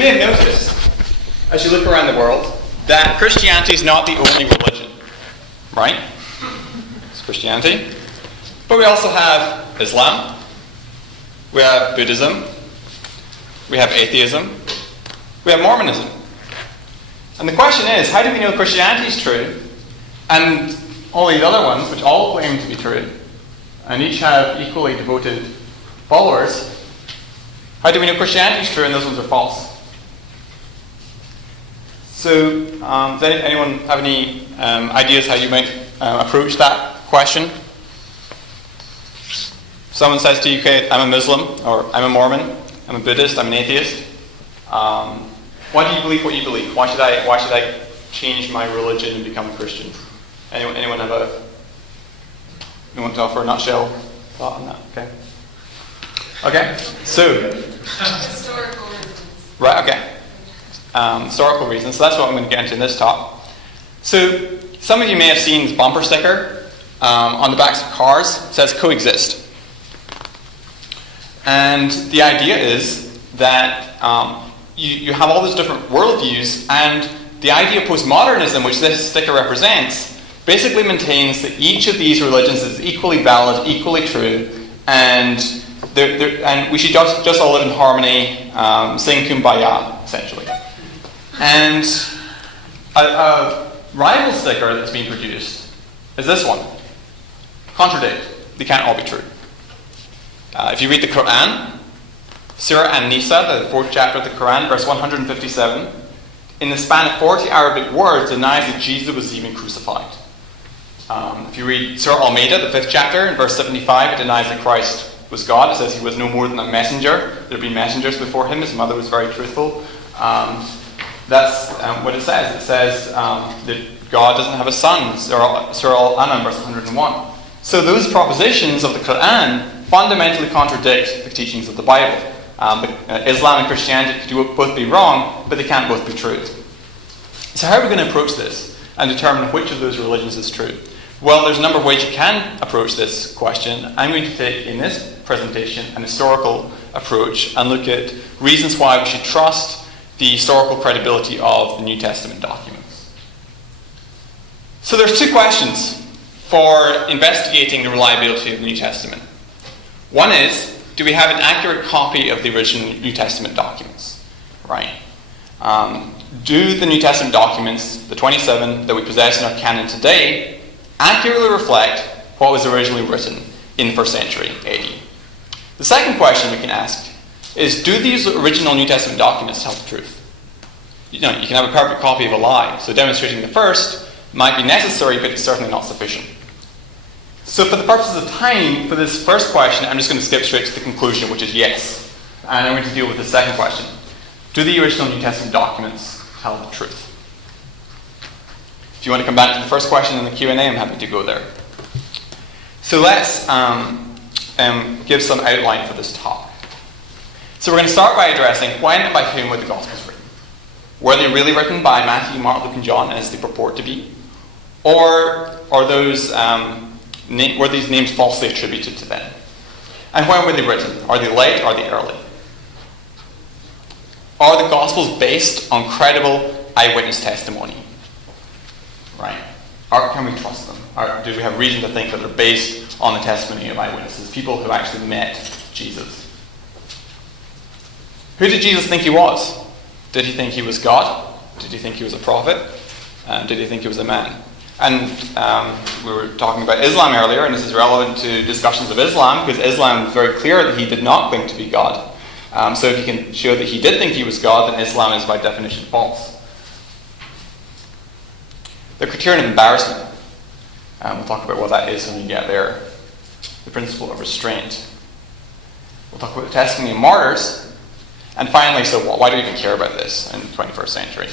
You may have noticed, as you look around the world, that Christianity is not the only religion. Right? It's Christianity. But we also have Islam. We have Buddhism. We have atheism. We have Mormonism. And the question is, how do we know Christianity is true and all these other ones, which all claim to be true, and each have equally devoted followers, how do we know Christianity is true and those ones are false? So, does anyone have any ideas how you might approach that question? Someone says to you, okay, I'm a Muslim, or I'm a Mormon, I'm a Buddhist, I'm an atheist. Why do you believe what you believe? Why should I change my religion and become a Christian? Anyone want to offer a nutshell thought on that? Okay, so Historical reasons. Right, okay. Historical reasons. So that's what I'm going to get into in this talk. So some of you may have seen this bumper sticker on the backs of cars. It says coexist. And the idea is that you have all those different worldviews, and the idea of postmodernism, which this sticker represents, basically maintains that each of these religions is equally valid, equally true, and we should just all live in harmony, sing Kumbaya, essentially. And a rival sticker that's being produced is this one. Contradict. They can't all be true. If you read the Quran, Surah An-Nisa, the 4th chapter of the Quran, verse 157, in the span of 40 Arabic words, denies that Jesus was even crucified. If you read Surah Al-Ma'idah, the 5th chapter, in verse 75, it denies that Christ was God. It says he was no more than a messenger. There had been messengers before him. His mother was very truthful. That's what it says. It says that God doesn't have a son. Surah Al-An'am, verse 101. So those propositions of the Quran fundamentally contradict the teachings of the Bible. Islam and Christianity can both be wrong, but they can't both be true. So how are we going to approach this and determine which of those religions is true? Well, there's a number of ways you can approach this question. I'm going to take, in this presentation, an historical approach and look at reasons why we should trust the historical credibility of the New Testament documents. So there's two questions for investigating the reliability of the New Testament. One is, do we have an accurate copy of the original New Testament documents? Right. Do the New Testament documents, the 27 that we possess in our canon today, accurately reflect what was originally written in the 1st century AD? The second question we can ask is, do these original New Testament documents tell the truth? You can have a perfect copy of a lie, so demonstrating the first might be necessary, but it's certainly not sufficient. So for the purposes of time, for this first question, I'm just going to skip straight to the conclusion, which is yes. And I'm going to deal with the second question. Do the original New Testament documents tell the truth? If you want to come back to the first question in the Q&A, I'm happy to go there. So let's give some outline for this talk. So we're going to start by addressing when and by whom were the Gospels written. Were they really written by Matthew, Mark, Luke, and John, as they purport to be? Or are those... were these names falsely attributed to them? And when were they written? Are they late or are they early? Are the Gospels based on credible eyewitness testimony? Right. Can we trust them? Do we have reason to think that they're based on the testimony of eyewitnesses, people who actually met Jesus? Who did Jesus think he was? Did he think he was God? Did he think he was a prophet? Did he think he was a man? And we were talking about Islam earlier, and this is relevant to discussions of Islam, because Islam is very clear that he did not claim to be God. So if you can show that he did think he was God, then Islam is by definition false. The criterion of embarrassment. We'll talk about what that is when we get there. The principle of restraint. We'll talk about the testimony of martyrs. And finally, so why do we even care about this in the 21st century?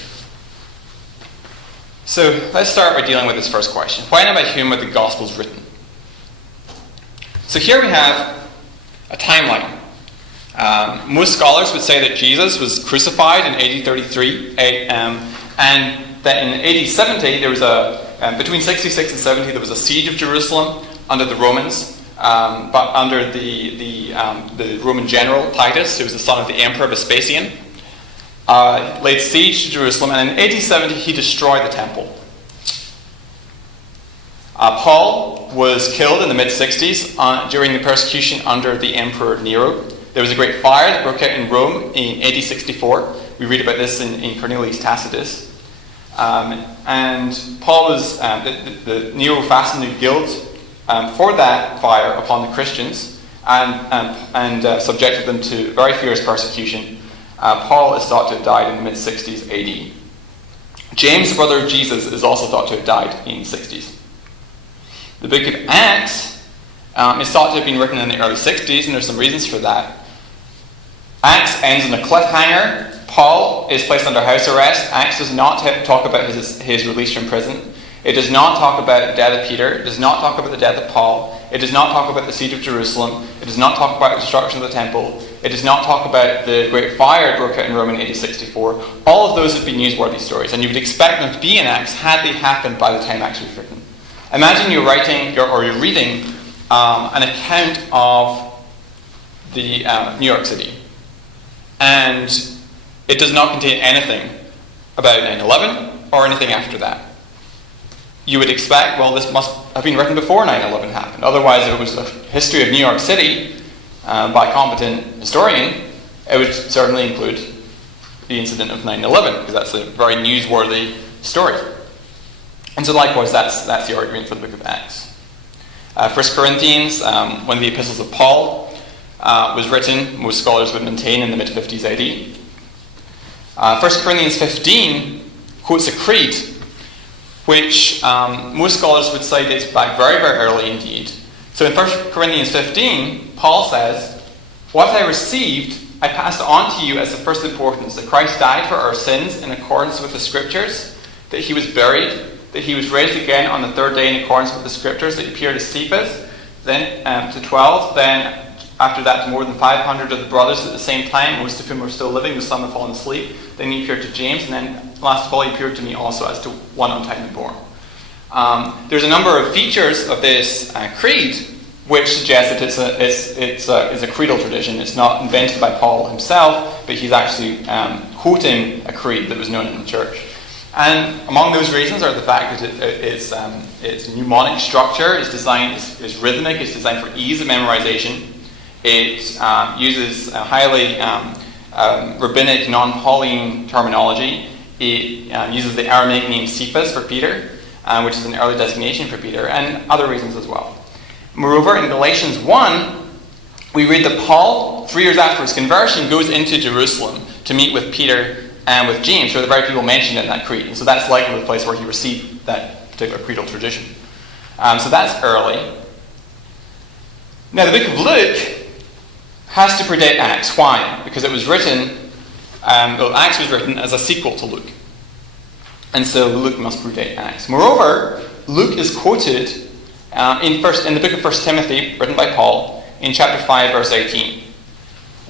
So let's start by dealing with this first question. When and by whom were the Gospels written? So here we have a timeline. Most scholars would say that Jesus was crucified in AD 33, and that in AD 70 there was between 66 and 70 there was a siege of Jerusalem under the Romans, but under the Roman general Titus, who was the son of the Emperor Vespasian. laid siege to Jerusalem, and in AD 70 he destroyed the temple. Paul was killed in the mid-60s during the persecution under the Emperor Nero. There was a great fire that broke out in Rome in AD 64. We read about this in Cornelius Tacitus. And Paul was, the Nero fastened a guilt for that fire upon the Christians and subjected them to very fierce persecution. Paul is thought to have died in the mid-60s AD. James, the brother of Jesus, is also thought to have died in the 60s. The book of Acts is thought to have been written in the early 60s, and there's some reasons for that. Acts ends on a cliffhanger. Paul is placed under house arrest. Acts does not talk about his release from prison. It does not talk about the death of Peter. It does not talk about the death of Paul. It does not talk about the siege of Jerusalem. It does not talk about the destruction of the temple. It does not talk about the great fire that broke out in Rome in AD 64. All of those have been newsworthy stories, and you would expect them to be in Acts had they happened by the time Acts was written. Imagine you're reading an account of the New York City, and it does not contain anything about 9/11 or anything after that. You would expect, well, this must have been written before 9/11 happened. Otherwise, if it was a history of New York City by a competent historian, it would certainly include the incident of 9/11, because that's a very newsworthy story. And so likewise, that's the argument for the book of Acts. 1 Corinthians, when the epistles of Paul was written, most scholars would maintain in the mid-50s AD. 1 Corinthians 15 quotes a creed, which most scholars would say dates back very, very early indeed. So in 1 Corinthians 15, Paul says, "What I received, I passed on to you as the first importance, that Christ died for our sins in accordance with the Scriptures, that he was buried, that he was raised again on the third day in accordance with the Scriptures, that he appeared to Cephas, then to 12, then after that to more than 500 of the brothers at the same time, most of whom were still living, though some had fallen asleep. Then he appeared to James, and then last of all he appeared to me also as to one untimely born." There's a number of features of this creed which suggest that it's a creedal tradition. It's not invented by Paul himself, but he's actually quoting a creed that was known in the church. And among those reasons are the fact that its mnemonic structure is rhythmic, it's designed for ease of memorization. It uses a highly rabbinic, non-Pauline terminology. It uses the Aramaic name Cephas for Peter, which is an early designation for Peter, and other reasons as well. Moreover, in Galatians 1, we read that Paul, 3 years after his conversion, goes into Jerusalem to meet with Peter and with James, who are the very people mentioned in that creed. And so that's likely the place where he received that particular creedal tradition. So that's early. Now, the book of Luke has to predate Acts. Why? Because it was written, Acts was written as a sequel to Luke. And so Luke must predate Acts. Moreover, Luke is quoted in the book of 1 Timothy, written by Paul, in chapter 5, verse 18,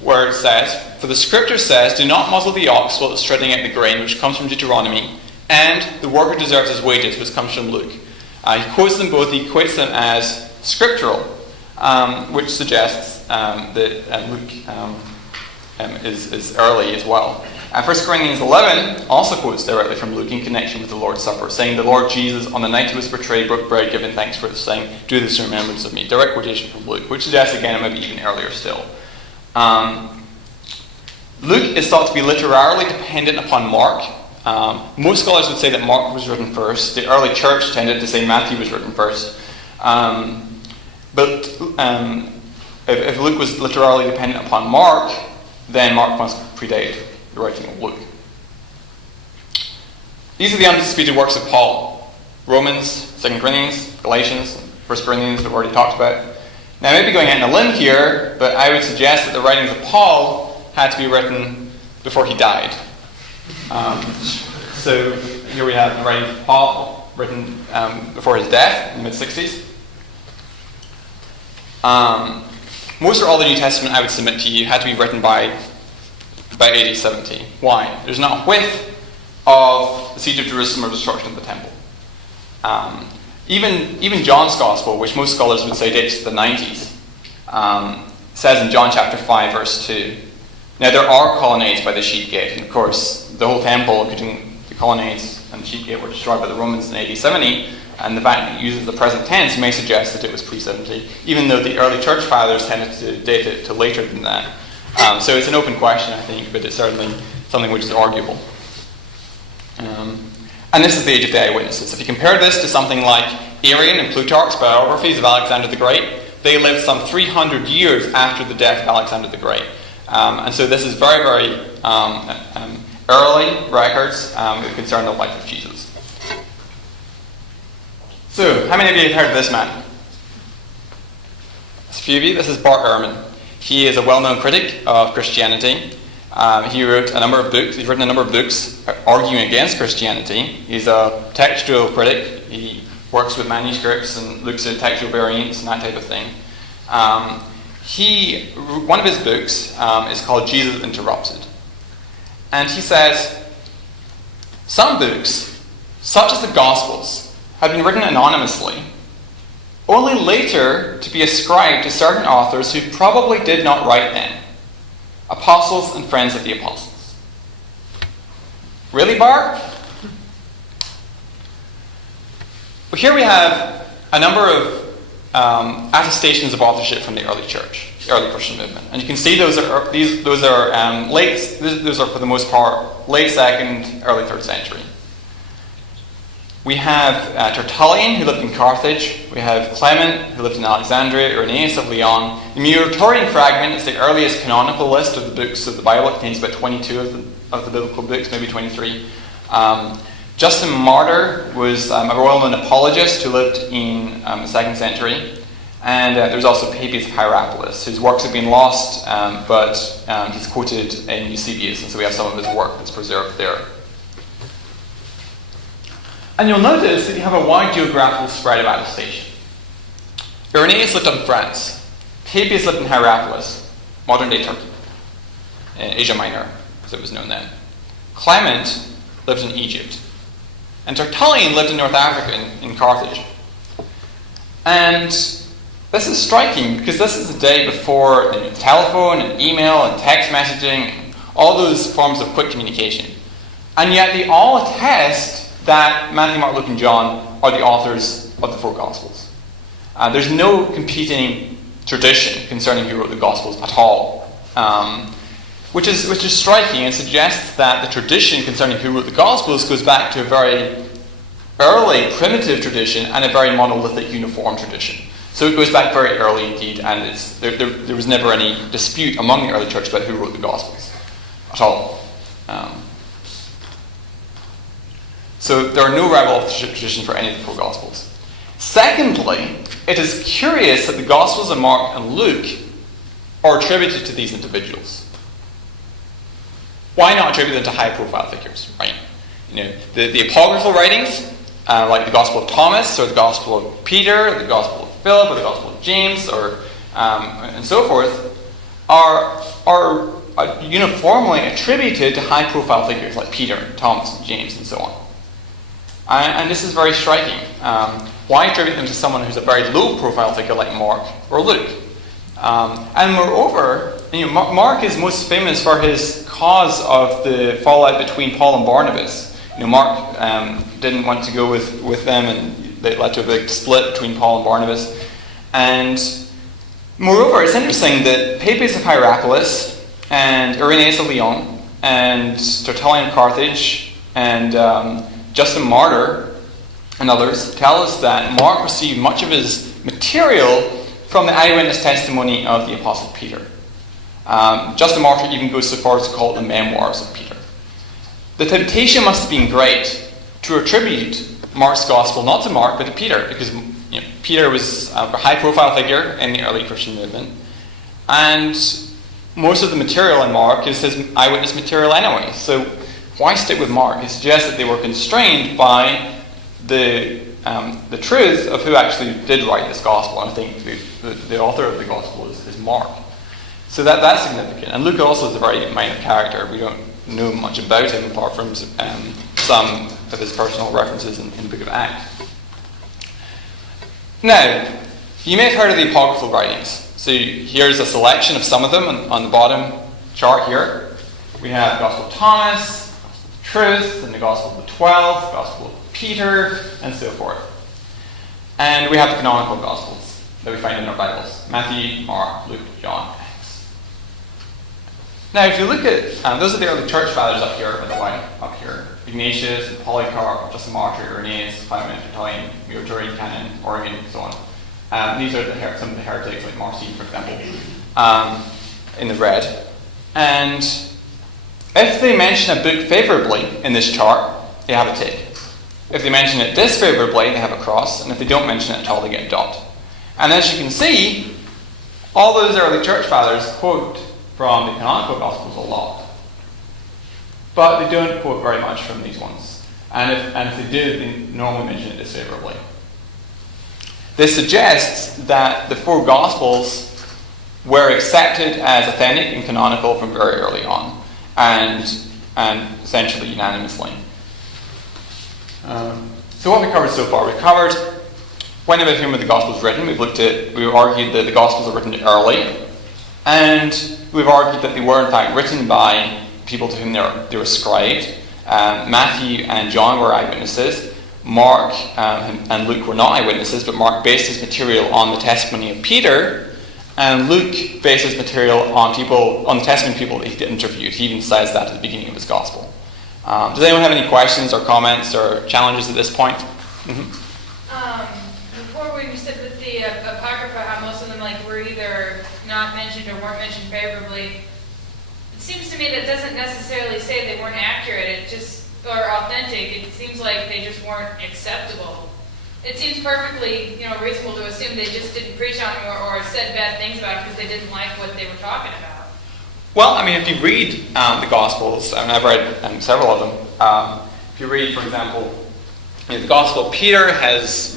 where it says, "For the Scripture says, 'Do not muzzle the ox while it's treading out the grain,' which comes from Deuteronomy, and 'the worker deserves his wages,' which comes from Luke." He quotes them both. He quotes them as scriptural, which suggests that Luke is early as well. 1 Corinthians 11 also quotes directly from Luke in connection with the Lord's Supper, saying, "The Lord Jesus, on the night he was betrayed, broke bread, giving thanks for it, saying, 'Do this in remembrance of me.'" Direct quotation from Luke, which suggests again it may be even earlier still. Luke is thought to be literarily dependent upon Mark. Most scholars would say that Mark was written first. The early church tended to say Matthew was written first. But if Luke was literarily dependent upon Mark, then Mark must predate the writing of Luke. These are the undisputed works of Paul: Romans, 2 Corinthians, Galatians, 1 Corinthians we've already talked about. Now, I may be going out on a limb here, but I would suggest that the writings of Paul had to be written before he died. So here we have the writings of Paul written before his death in the mid-60s. Most or all the New Testament, I would submit to you, had to be written by AD 70. Why? There's not a whiff of the siege of Jerusalem or destruction of the temple. Even John's Gospel, which most scholars would say dates to the 90s, says in John chapter 5, verse 2, Now, there are colonnades by the Sheep Gate, and of course, the whole temple, including the colonnades and the Sheep Gate, were destroyed by the Romans in AD 70, and the fact that it uses the present tense may suggest that it was pre-70, even though the early church fathers tended to date it to later than that. So it's an open question, I think, but it's certainly something which is arguable. And this is the age of the eyewitnesses. If you compare this to something like Arrian and Plutarch's biographies of Alexander the Great, they lived some 300 years after the death of Alexander the Great. And so this is very, very early records concerning the life of Jesus. So, how many of you have heard of this man? A few of you. This is Bart Ehrman. He is a well-known critic of Christianity. He wrote a number of books. He's written a number of books arguing against Christianity. He's a textual critic. He works with manuscripts and looks at textual variants and that type of thing. One of his books is called Jesus Interrupted. And he says, some books, such as the Gospels, have been written anonymously, only later to be ascribed to certain authors who probably did not write them, apostles and friends of the apostles. Really, Bart? Well, here we have a number of attestations of authorship from the early church, the early Christian movement, and you can see those are for the most part late 2nd, early 3rd century. We have Tertullian, who lived in Carthage. We have Clement, who lived in Alexandria. Irenaeus of Lyon. The Muratorian fragment is the earliest canonical list of the books of the Bible. It contains about 22 of the biblical books, maybe 23. Justin Martyr was a well-known apologist who lived in the 2nd century. And there's also Papias of Hierapolis, whose works have been lost, but he's quoted in Eusebius, and so we have some of his work that's preserved there. And you'll notice that you have a wide geographical spread of attestation. Irenaeus lived in France. Papias lived in Hierapolis, modern-day Turkey, in Asia Minor, as it was known then. Clement lived in Egypt. And Tertullian lived in North Africa, in Carthage. And this is striking, because this is the day before telephone and email and text messaging, and all those forms of quick communication. And yet they all attest that Matthew, Mark, Luke, and John are the authors of the 4 Gospels. There's no competing tradition concerning who wrote the Gospels at all, which is striking and suggests that the tradition concerning who wrote the Gospels goes back to a very early primitive tradition and a very monolithic uniform tradition. So it goes back very early indeed, and there was never any dispute among the early church about who wrote the Gospels at all. So there are no oral authorship tradition for any of the 4 Gospels. Secondly, it is curious that the Gospels of Mark and Luke are attributed to these individuals. Why not attribute them to high-profile figures, right? The apocryphal writings, like the Gospel of Thomas, or the Gospel of Peter, or the Gospel of Philip, or the Gospel of James, or and so forth, are uniformly attributed to high-profile figures like Peter, Thomas, and James, and so on. And this is very striking. Why attribute them to someone who's a very low-profile figure like Mark or Luke? And moreover, Mark is most famous for his cause of the fallout between Paul and Barnabas. Mark didn't want to go with them, and that led to a big split between Paul and Barnabas. And moreover, it's interesting that Papias of Hierapolis and Irenaeus of Lyon and Tertullian of Carthage and Justin Martyr and others tell us that Mark received much of his material from the eyewitness testimony of the Apostle Peter. Justin Martyr even goes so far as to call it the memoirs of Peter. The temptation must have been great to attribute Mark's gospel not to Mark but to Peter, because Peter was a high-profile figure in the early Christian movement, and most of the material in Mark is his eyewitness material anyway. So why stick with Mark? It suggests that they were constrained by the truth of who actually did write this gospel. And I think the author of the gospel is Mark. So that's significant. And Luke also is a very minor character. We don't know much about him apart from some of his personal references in the book of Acts. Now, you may have heard of the apocryphal writings. So here's a selection of some of them on the bottom. chart here, we have the Gospel of Thomas, Truth, and the Gospel of the 12, the Gospel of Peter, and so forth. And we have the canonical Gospels that we find in our Bibles: Matthew, Mark, Luke, John, Acts. Now, if you look at, those are the early church fathers up here, by the way, up here. Ignatius, Polycarp, Justin Martyr, Irenaeus, Clement, Tertullian, Muratori, Canon, Origen, and so on. These are some of the heretics, like Marcion, for example, in the red. And if they mention a book favourably in this chart, they have a tick. If they mention it disfavourably, they have a cross, and if they don't mention it at all, they get a dot. And as you can see, all those early church fathers quote from the canonical Gospels a lot. But they don't quote very much from these ones. And if they do, they normally mention it disfavourably. This suggests that the four Gospels were accepted as authentic and canonical from very early on, and essentially unanimously. So what have we covered so far? We've covered when and by whom were the Gospels written. We've argued that the Gospels were written early, and we've argued that they were in fact written by people to whom they were scribed. Matthew and John were eyewitnesses. Mark and Luke were not eyewitnesses, but Mark based his material on the testimony of Peter, and Luke based his material on the testimony of people that he interviewed. He even says that at the beginning of his Gospel. Does anyone have any questions or comments or challenges at this point? Mm-hmm. Before, when you said that the Apocrypha, how most of them were either not mentioned or weren't mentioned favorably, it seems to me that doesn't necessarily say they weren't accurate, or authentic. It seems like they just weren't acceptable. It seems perfectly, reasonable to assume they just didn't preach on them or said bad things about it because they didn't like what they were talking about. Well, if you read the Gospels, and I've read several of them, if you read, for example, the Gospel of Peter has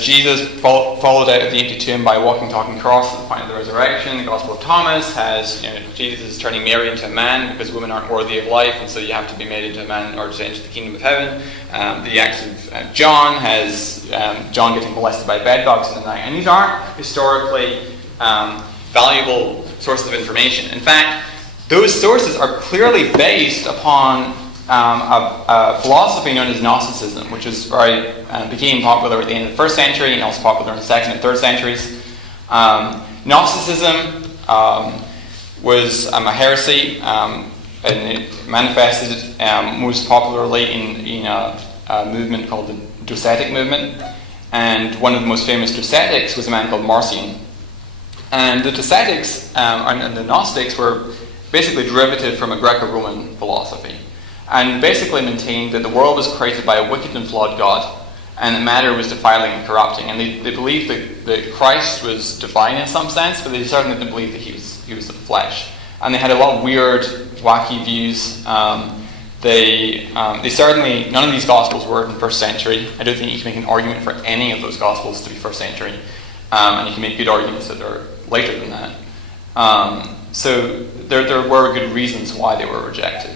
Jesus followed out of the empty tomb by walking, talking cross at the point of the resurrection. The Gospel of Thomas has Jesus turning Mary into a man because women aren't worthy of life, and so you have to be made into a man in order to enter the kingdom of heaven. The Acts of John has John getting molested by bedbugs in the night, and these aren't historically valuable sources of information. In fact, those sources are clearly based upon a philosophy known as Gnosticism, which became popular at the end of the first century and also popular in the second and third centuries. Gnosticism was a heresy, and it manifested most popularly in a movement called the Docetic movement. And one of the most famous Docetics was a man called Marcion. And the Docetics and the Gnostics were basically derivative from a Greco-Roman philosophy, and basically maintained that the world was created by a wicked and flawed God, and that matter was defiling and corrupting. And they believed that Christ was divine in some sense, but they certainly didn't believe that he was of flesh. And they had a lot of weird, wacky views. They certainly, none of these Gospels were in the first century. I don't think you can make an argument for any of those Gospels to be first century. And you can make good arguments that they're later than that. So there were good reasons why they were rejected.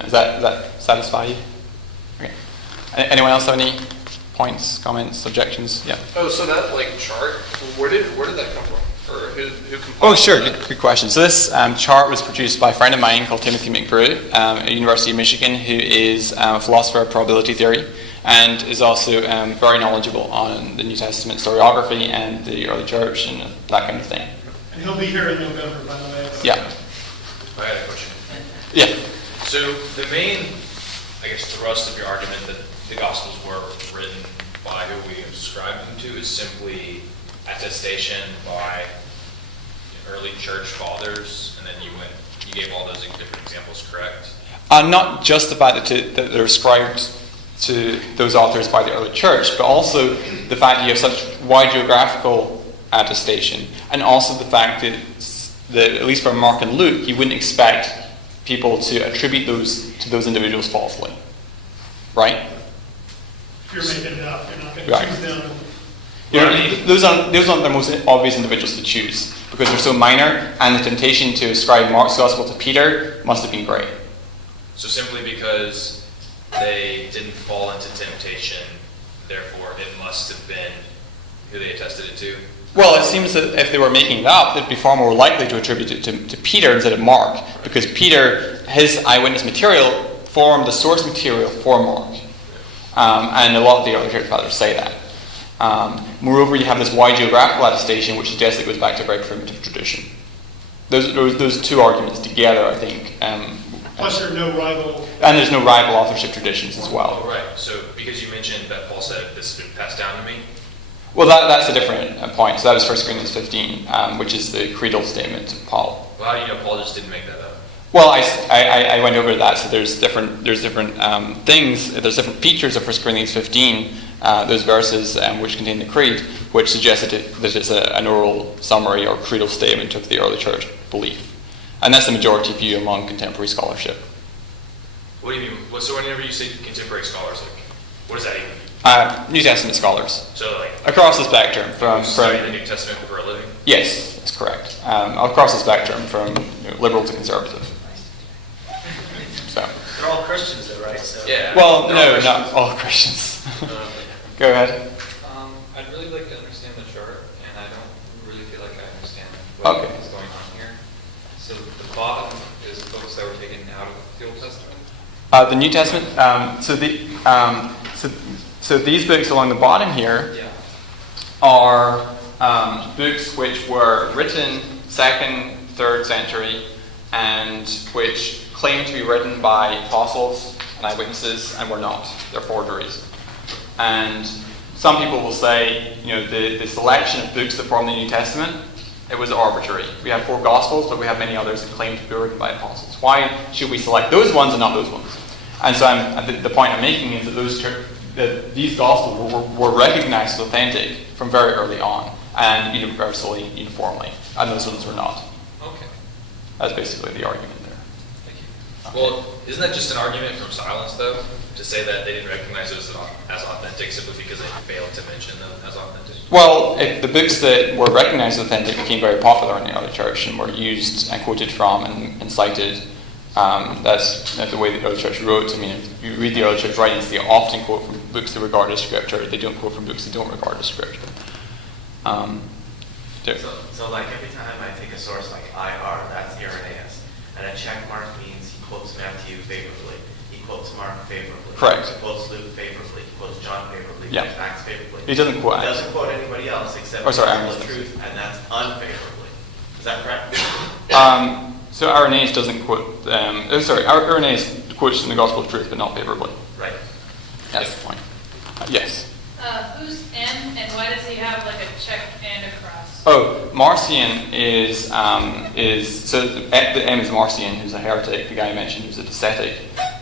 Does that satisfy you? Okay. Anyone else have any points, comments, objections? Yeah. Oh, so that chart, where did that come from? Or who compiled Oh, sure. that? Good question. So this chart was produced by a friend of mine called Timothy McBrew at the University of Michigan, who is a philosopher of probability theory and is also very knowledgeable on the New Testament historiography and the early church and that kind of thing. And he'll be here in November, by the way. Yeah. I had a question. Yeah. So the main, thrust of your argument that the Gospels were written by who we ascribe them to is simply attestation by early church fathers, and then you gave all those different examples, correct? Not just the fact that they're ascribed to those authors by the early church, but also the fact that you have such wide geographical attestation, and also the fact that at least for Mark and Luke, you wouldn't expect people to attribute those to those individuals falsely, right? If you're making it up, you're not going Right. to choose them. Those aren't the most obvious individuals to choose because they're so minor, and the temptation to ascribe Mark's gospel to Peter must have been great. So simply because they didn't fall into temptation, therefore it must have been who they attested it to? Well, it seems that if they were making it up, they'd be far more likely to attribute it to Peter instead of Mark, because Peter, his eyewitness material, formed the source material for Mark. And a lot of the early church fathers say that. Moreover, you have this wide geographical attestation, which suggests it goes back to a very primitive tradition. Those two arguments together, I think. Plus, there are no rival. And there's no rival authorship traditions as well. Oh, right. So, because you mentioned that Paul said this has been passed down to me. Well, that's a different point. So that was 1 Corinthians 15, which is the creedal statement of Paul. Well, how do you know Paul just didn't make that up? Well, I went over that. So there's different things. There's different features of 1 Corinthians 15. Those verses which contain the creed, which suggest that it's an oral summary or creedal statement of the early church belief, and that's the majority view among contemporary scholarship. What do you mean? So whenever you say contemporary scholars, like, what does that even mean? New Testament scholars. So like across the spectrum, from study the New Testament for a living. Yes, that's correct. Across the spectrum, from liberal to conservative. So they're all Christians, though, right? So yeah. Well, no, not all Christians. Go ahead. I'd really like to understand the chart, and I don't really feel like I understand what is going on here. So the bottom is books that were taken out of the Old Testament. The New Testament. So these books along the bottom here are books which were written 2nd, 3rd century, and which claim to be written by apostles and eyewitnesses, and were not. They're forgeries. And some people will say, the selection of books that form the New Testament, it was arbitrary. We have 4 Gospels, but we have many others that claim to be written by apostles. Why should we select those ones and not those ones? And so the point I'm making is that these Gospels were recognized as authentic from very early on, and universally, uniformly, and those ones were not. Okay. That's basically the argument there. Thank you. Well, isn't that just an argument from silence, though, to say that they didn't recognize those as authentic simply because they failed to mention them as authentic? Well, the books that were recognized as authentic became very popular in the early church and were used and quoted from and cited. That's the way the early church wrote. I mean, if you read the early church writings, they often quote from books they regard as scripture. They don't quote from books they don't regard as scripture. So like every time I take a source like IR, that's Irenaeus, and a check mark means he quotes Matthew favorably, he quotes Mark favorably, Correct. He quotes Luke favorably, he quotes John favorably, he Yeah. quotes Acts favorably. He doesn't quote. He doesn't quote anybody else except Oh, sorry, the truth, and that's unfavorably. Is that correct? So Irenaeus doesn't quote. Irenaeus quotes in the Gospel of Truth, but not favorably. Right. That's the point. Yes. Who's M, and why does he have like a check and a cross? Oh, Marcion is so the M is Marcion, who's a heretic. The guy I mentioned, who's a ascetic.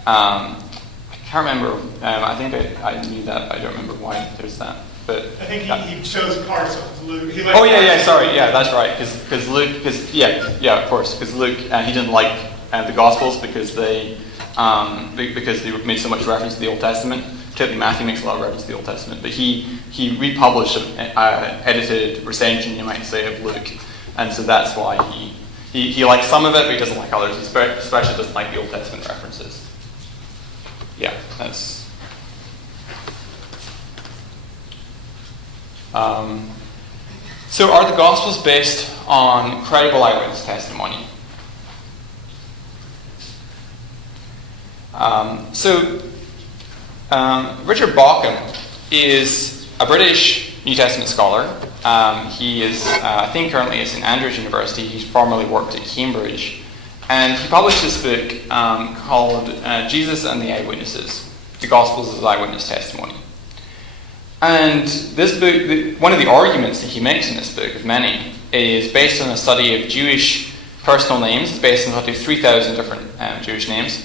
I can't remember. I think I knew that, but I don't remember why there's that. But I think he chose parts of Luke. He oh yeah, sorry, yeah, that's right. Because Luke, of course, because Luke he didn't like the Gospels because they made so much reference to the Old Testament. Particularly Matthew makes a lot of reference to the Old Testament, but he republished an edited recension, you might say, of Luke, and so that's why he likes some of it, but he doesn't like others. He especially doesn't like the Old Testament references. Yeah, that's. So are the Gospels based on credible eyewitness testimony? Richard Bauckham is a British New Testament scholar. He is, I think, currently at St Andrews University. He's formerly worked at Cambridge. And he published this book called Jesus and the Eyewitnesses, the Gospels as Eyewitness Testimony. And this book, one of the arguments that he makes in this book, of many, is based on a study of Jewish personal names. It's based on a study of 3,000 different Jewish names.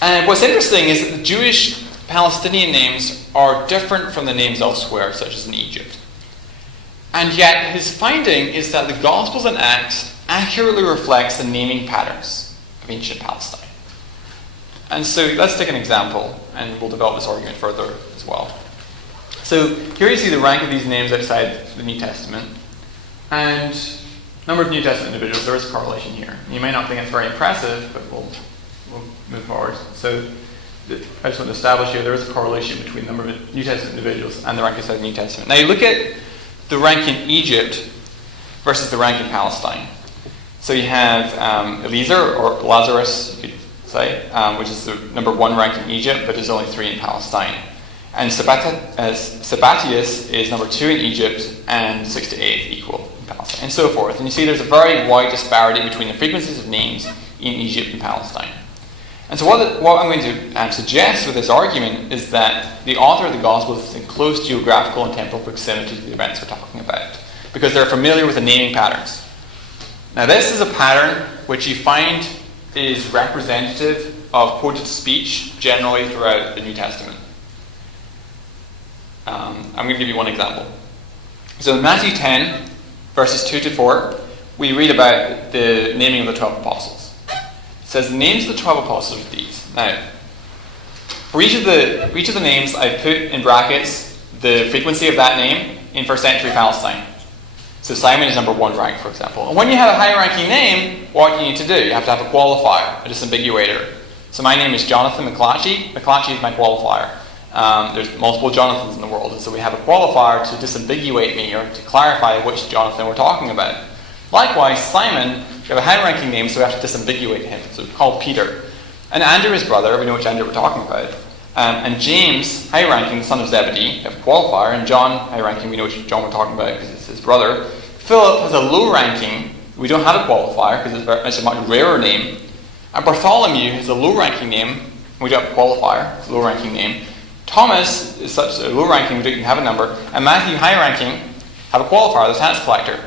And what's interesting is that the Jewish Palestinian names are different from the names elsewhere, such as in Egypt. And yet his finding is that the Gospels and Acts accurately reflects the naming patterns of ancient Palestine. And so let's take an example, and we'll develop this argument further as well. So here you see the rank of these names outside the New Testament, and number of New Testament individuals. There is a correlation here. You may not think it's very impressive, but we'll move forward. So I just want to establish here there is a correlation between the number of New Testament individuals and the rank outside the New Testament. Now you look at the rank in Egypt versus the rank in Palestine. So you have Eliezer, or Lazarus, you could say, which is the number 1 rank in Egypt, but there's only 3 in Palestine. And Sabbatius is number 2 in Egypt, and 6 to 8 equal in Palestine, and so forth. And you see there's a very wide disparity between the frequencies of names in Egypt and Palestine. And so what I'm going to suggest with this argument is that the author of the Gospels is in close geographical and temporal proximity to the events we're talking about, because they're familiar with the naming patterns. Now this is a pattern which you find is representative of quoted speech generally throughout the New Testament. I'm going to give you one example. So in Matthew 10, verses 2 to 4, we read about the naming of the 12 apostles. It says, the names of the 12 apostles are these. Now, for each of the names, I've put in brackets the frequency of that name in first century Palestine. So Simon is number 1 rank, for example. And when you have a high-ranking name, what you need to do? You have to have a qualifier, a disambiguator. So my name is Jonathan McLatchie. McLatchie is my qualifier. There's multiple Jonathans in the world, and so we have a qualifier to disambiguate me, or to clarify which Jonathan we're talking about. Likewise, Simon, we have a high-ranking name, so we have to disambiguate him. So we call Peter. And Andrew, his brother, we know which Andrew we're talking about. And James, high-ranking, the son of Zebedee, we have a qualifier. And John, high-ranking, we know which John we're talking about because it's his brother. Philip has a low-ranking. We don't have a qualifier because it's a much rarer name. And Bartholomew has a low-ranking name. We don't have a qualifier. It's a low-ranking name. Thomas is such a low-ranking, we don't even have a number. And Matthew, high-ranking, have a qualifier, the tax collector.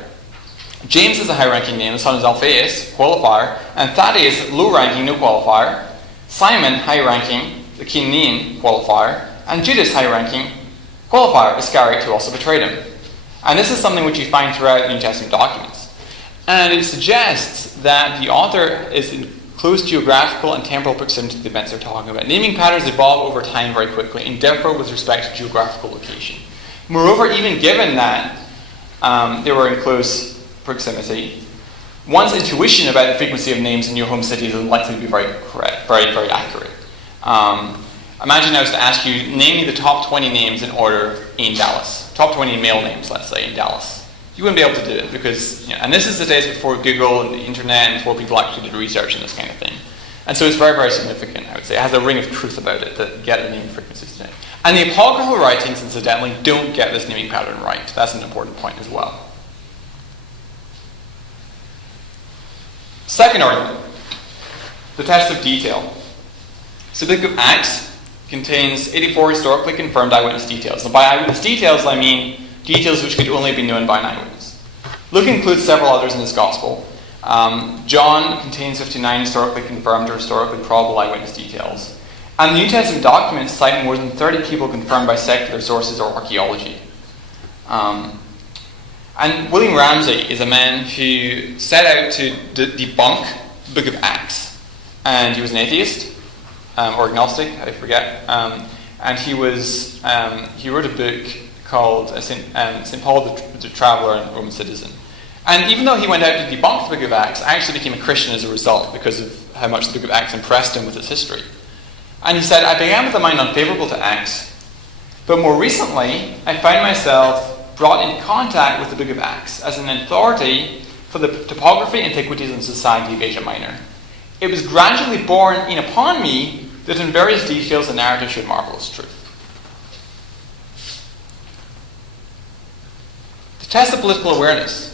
James is a high-ranking name, the son of Alphaeus, qualifier. And Thaddeus, low-ranking, no qualifier. Simon, high-ranking, the Canaan, qualifier. And Judas, high-ranking, qualifier, Iscariot, who also betrayed him. And this is something which you find throughout the New Testament documents. And it suggests that the author is in close geographical and temporal proximity to the events they're talking about. Naming patterns evolve over time very quickly and differ with respect to geographical location. Moreover, even given that they were in close proximity, one's intuition about the frequency of names in your home city is unlikely to be very correct, very, very accurate. Imagine I was to ask you, name me the top 20 names in order in Dallas. Top 20 male names, let's say, in Dallas. You wouldn't be able to do it because, and this is the days before Google and the internet and before people actually did research and this kind of thing. And so it's very, very significant, I would say. It has a ring of truth about it that get the naming frequencies today. And the apocryphal writings, incidentally, don't get this naming pattern right. That's an important point as well. Second argument, the test of detail. So the book of Acts contains 84 historically confirmed eyewitness details. And by eyewitness details, I mean details which could only be known by an eyewitness. Luke includes several others in his gospel. John contains 59 historically confirmed or historically probable eyewitness details. And the New Testament documents cite more than 30 people confirmed by secular sources or archaeology. And William Ramsay is a man who set out to debunk the book of Acts. And he was an atheist, or agnostic, I forget. And he wrote a book called St. Paul the Traveller and Roman Citizen. And even though he went out to debunk the book of Acts, actually became a Christian as a result because of how much the book of Acts impressed him with its history. And he said, I began with a mind unfavourable to Acts, but more recently I found myself brought in contact with the book of Acts as an authority for the topography, antiquities, and society of Asia Minor. It was gradually borne in upon me that in various details the narrative showed marvellous truth. The test of political awareness.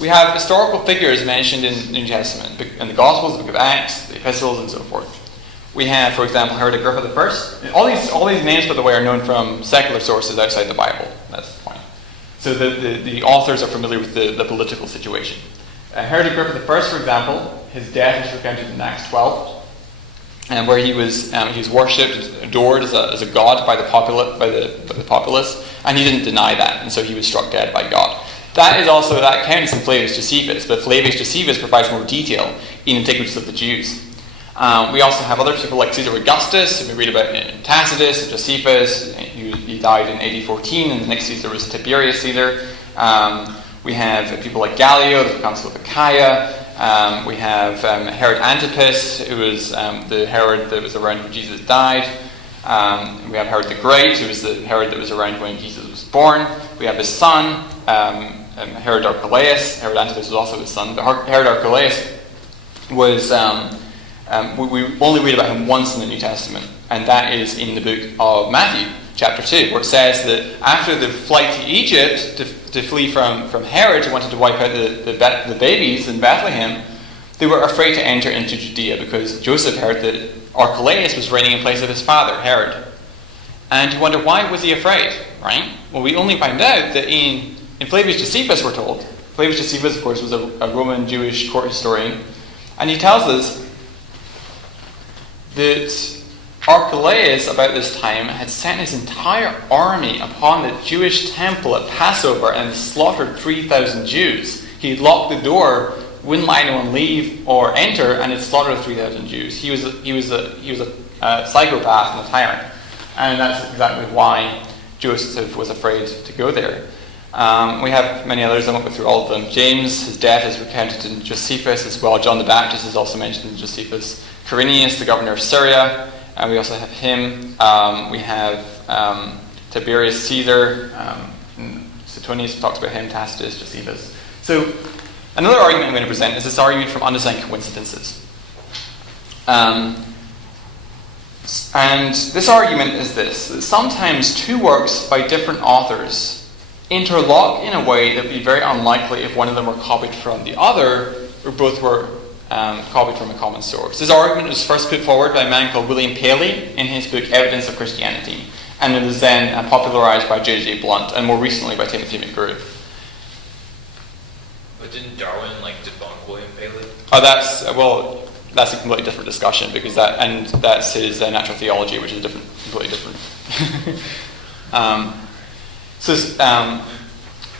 We have historical figures mentioned in the New Testament, in the Gospels, the book of Acts, the epistles, and so forth. We have, for example, Herod Agrippa I. All these names, by the way, are known from secular sources outside the Bible. That's the point. So the authors are familiar with the political situation. Herod Agrippa I, for example, his death is recounted in Acts 12, and where he was worshipped, adored as a god by the populace, and he didn't deny that, and so he was struck dead by God. That counts in Flavius Josephus, but Flavius Josephus provides more detail in Antiquities of the Jews. We also have other people like Caesar Augustus, who we read about in Tacitus, and Josephus. He died in AD 14, and the next Caesar was Tiberius Caesar. We have people like Gallio, the Consul of Achaia. We have Herod Antipas, who was the Herod that was around when Jesus died. We have Herod the Great, who was the Herod that was around when Jesus was born. We have his son, Herod Archelaus. Herod Antipas was also his son. But Herod Archelaus was, we only read about him once in the New Testament, and that is in the book of Matthew, chapter 2, where it says that after the flight to Egypt to flee from Herod, who wanted to wipe out the babies in Bethlehem, they were afraid to enter into Judea because Joseph heard that Archelaus was reigning in place of his father, Herod. And you wonder, why was he afraid, right? Well, we only find out that in Flavius Josephus, we're told. Flavius Josephus, of course, was a Roman Jewish court historian. And he tells us that Archelaus, about this time, had sent his entire army upon the Jewish temple at Passover and slaughtered 3,000 Jews. He had locked the door, wouldn't let anyone leave or enter, and had slaughtered 3,000 Jews. He was a psychopath and a tyrant. And that's exactly why Joseph was afraid to go there. We have many others. I won't go through all of them. James, his death is recounted in Josephus as well. John the Baptist is also mentioned in Josephus. Quirinius, the governor of Syria. And we also have him. We have Tiberius Caesar. Suetonius talks about him. Tacitus, Josephus. So another argument I'm going to present is this argument from undesigned coincidences. And this argument is this, that sometimes two works by different authors interlock in a way that would be very unlikely if one of them were copied from the other, or both were copied from a common source. This argument was first put forward by a man called William Paley in his book Evidence of Christianity, and it was then popularized by J.J. Blunt, and more recently by Timothy McGrew. But didn't Darwin debunk William Paley? Oh, that's a completely different discussion, because that's his natural theology, which is completely different.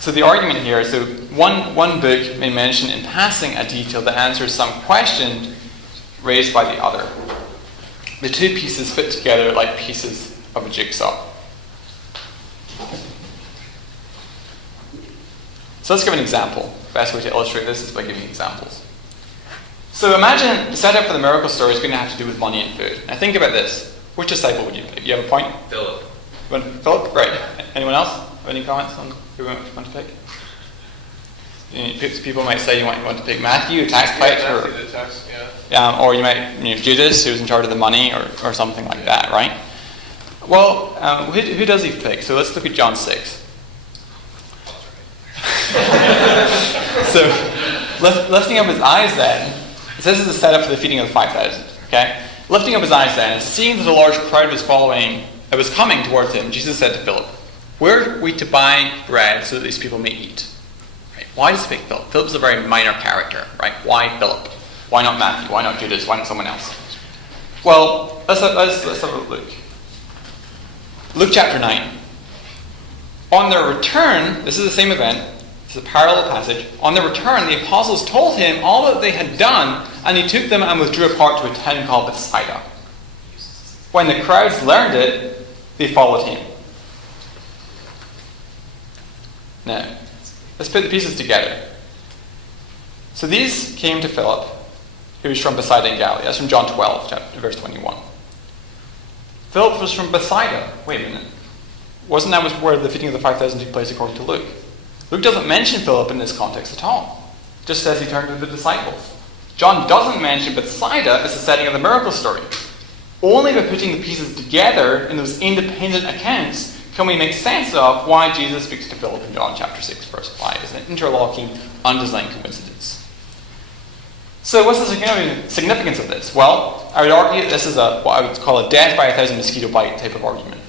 So the argument here, so one book may mention in passing a detail that answers some question raised by the other. The two pieces fit together like pieces of a jigsaw. So let's give an example. The best way to illustrate this is by giving examples. So imagine the setup for the miracle story is going to have to do with money and food. Now think about this. Which disciple would you pick? You have a point? Philip. Philip? Right. Anyone else? Have any comments on who you want to pick? People might say you want to pick Matthew, a tax collector. Matthew, the tax, yeah. Or you might, Judas, who's in charge of the money, or something like that, right? Well, who does he pick? So let's look at John 6. So, lifting up his eyes then, it says this is a setup for the feeding of the 5,000. Okay, lifting up his eyes then, and seeing that a large crowd was coming towards him, Jesus said to Philip, "Where are we to buy bread so that these people may eat?" Right? Why does he pick Philip? Philip's a very minor character, right? Why Philip? Why not Matthew? Why not Judas? Why not someone else? Well, let's have a look. Luke chapter 9. On their return, this is the same event. It's a parallel passage. On their return, the apostles told him all that they had done, and he took them and withdrew apart to a town called Bethsaida. When the crowds learned it, they followed him. Now, let's put the pieces together. So these came to Philip, who was from Bethsaida in Galilee. That's from John 12, verse 21. Philip was from Bethsaida. Wait a minute. Wasn't that where the feeding of the 5,000 took place according to Luke? Luke doesn't mention Philip in this context at all. Just says he turned to the disciples. John doesn't mention Bethsaida as the setting of the miracle story. Only by putting the pieces together in those independent accounts can we make sense of why Jesus speaks to Philip in John chapter 6, verse 5. It's an interlocking, undesigned coincidence. So what's the significance of this? Well, I would argue that this is what I would call a death by a thousand mosquito bite type of argument.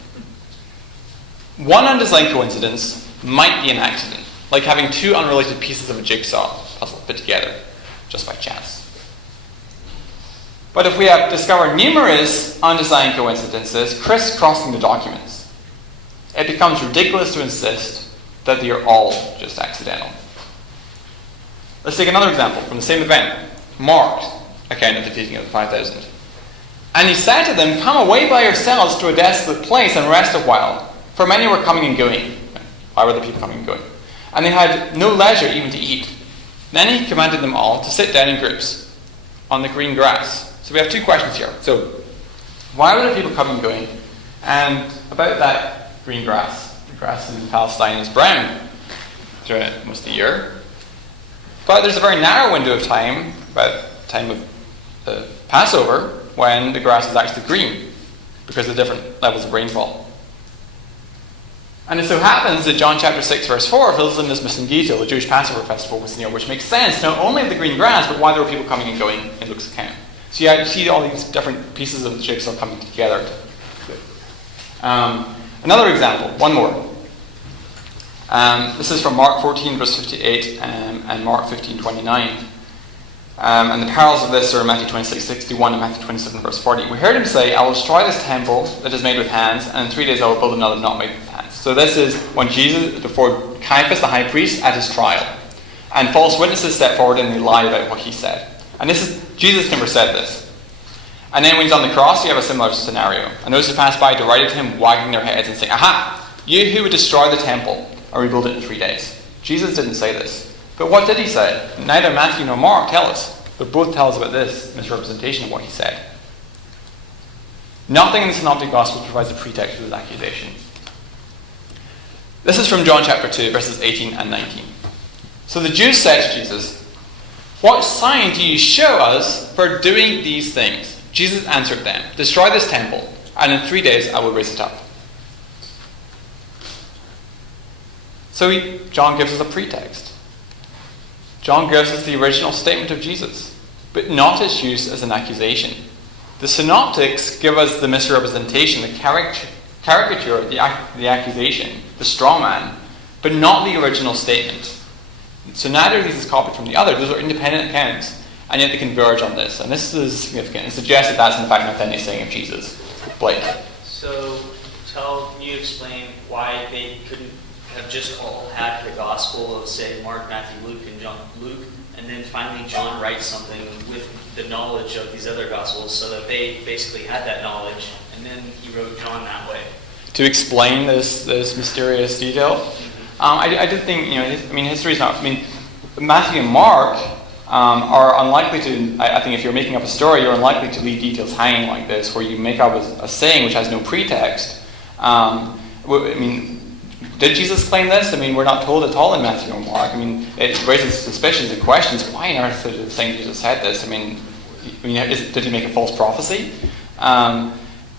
One undesigned coincidence might be an accident, like having two unrelated pieces of a jigsaw puzzle put together just by chance. But if we have discovered numerous undesigned coincidences crisscrossing the documents, it becomes ridiculous to insist that they are all just accidental. Let's take another example from the same event. Mark's account of the feeding of the 5,000. And he said to them, "Come away by yourselves to a desolate place and rest a while, for many were coming and going." Why were the people coming and going? And they had no leisure even to eat. Then he commanded them all to sit down in groups on the green grass. So we have two questions here. So, why were the people coming and going? And about that green grass. The grass in Palestine is brown. throughout most of the year. But there's a very narrow window of time, about the time of the Passover, when the grass is actually green because of the different levels of rainfall. And it so happens that John chapter 6 verse 4 fills in this missing detail. The Jewish Passover festival was near, which makes sense not only of the green grass, but why there were people coming and going in Luke's account. So you see all these different pieces of the jigsaw coming together. Another example, one more. This is from Mark 14 verse 58 and Mark 15:29. And the parallels of this are in Matthew 26:61 and Matthew 27 verse 40. We heard him say, I will destroy this temple that is made with hands, and in 3 days I will build another not made with hands. So this is when Jesus, before Caiaphas the high priest, at his trial. And false witnesses step forward and they lie about what he said. And this is, Jesus never said this. And then when he's on the cross, you have a similar scenario. And those who passed by derided him, wagging their heads and saying, aha, you who would destroy the temple and rebuild it in 3 days. Jesus didn't say this. But what did he say? Neither Matthew nor Mark tell us. But both tell us about this misrepresentation of what he said. Nothing in the Synoptic Gospel provides a pretext for this accusation. This is from John chapter 2, verses 18 and 19. So the Jews said to Jesus, what sign do you show us for doing these things? Jesus answered them, destroy this temple, and in 3 days I will raise it up. So John gives us a pretext. John gives us the original statement of Jesus, but not its use as an accusation. The Synoptics give us the misrepresentation, the caricature of the accusation, the straw man, but not the original statement. So neither of these is copied from the other. Those are independent accounts, and yet they converge on this. And this is significant. It suggests that that's in fact an authentic saying of Jesus. Blake. So can you explain why they couldn't have just all had the gospel of, say, Mark, Matthew, Luke, and Luke, and then finally John writes something with the knowledge of these other gospels, so that they basically had that knowledge, and then he wrote John that way? To explain this mysterious detail, I did think, history is not. Matthew and Mark are unlikely to. I think if you're making up a story, you're unlikely to leave details hanging like this, where you make up a saying which has no pretext. Did Jesus claim this? We're not told at all in Matthew or Mark. It raises suspicions and questions. Why on earth did Saint Jesus said this? Did he make a false prophecy?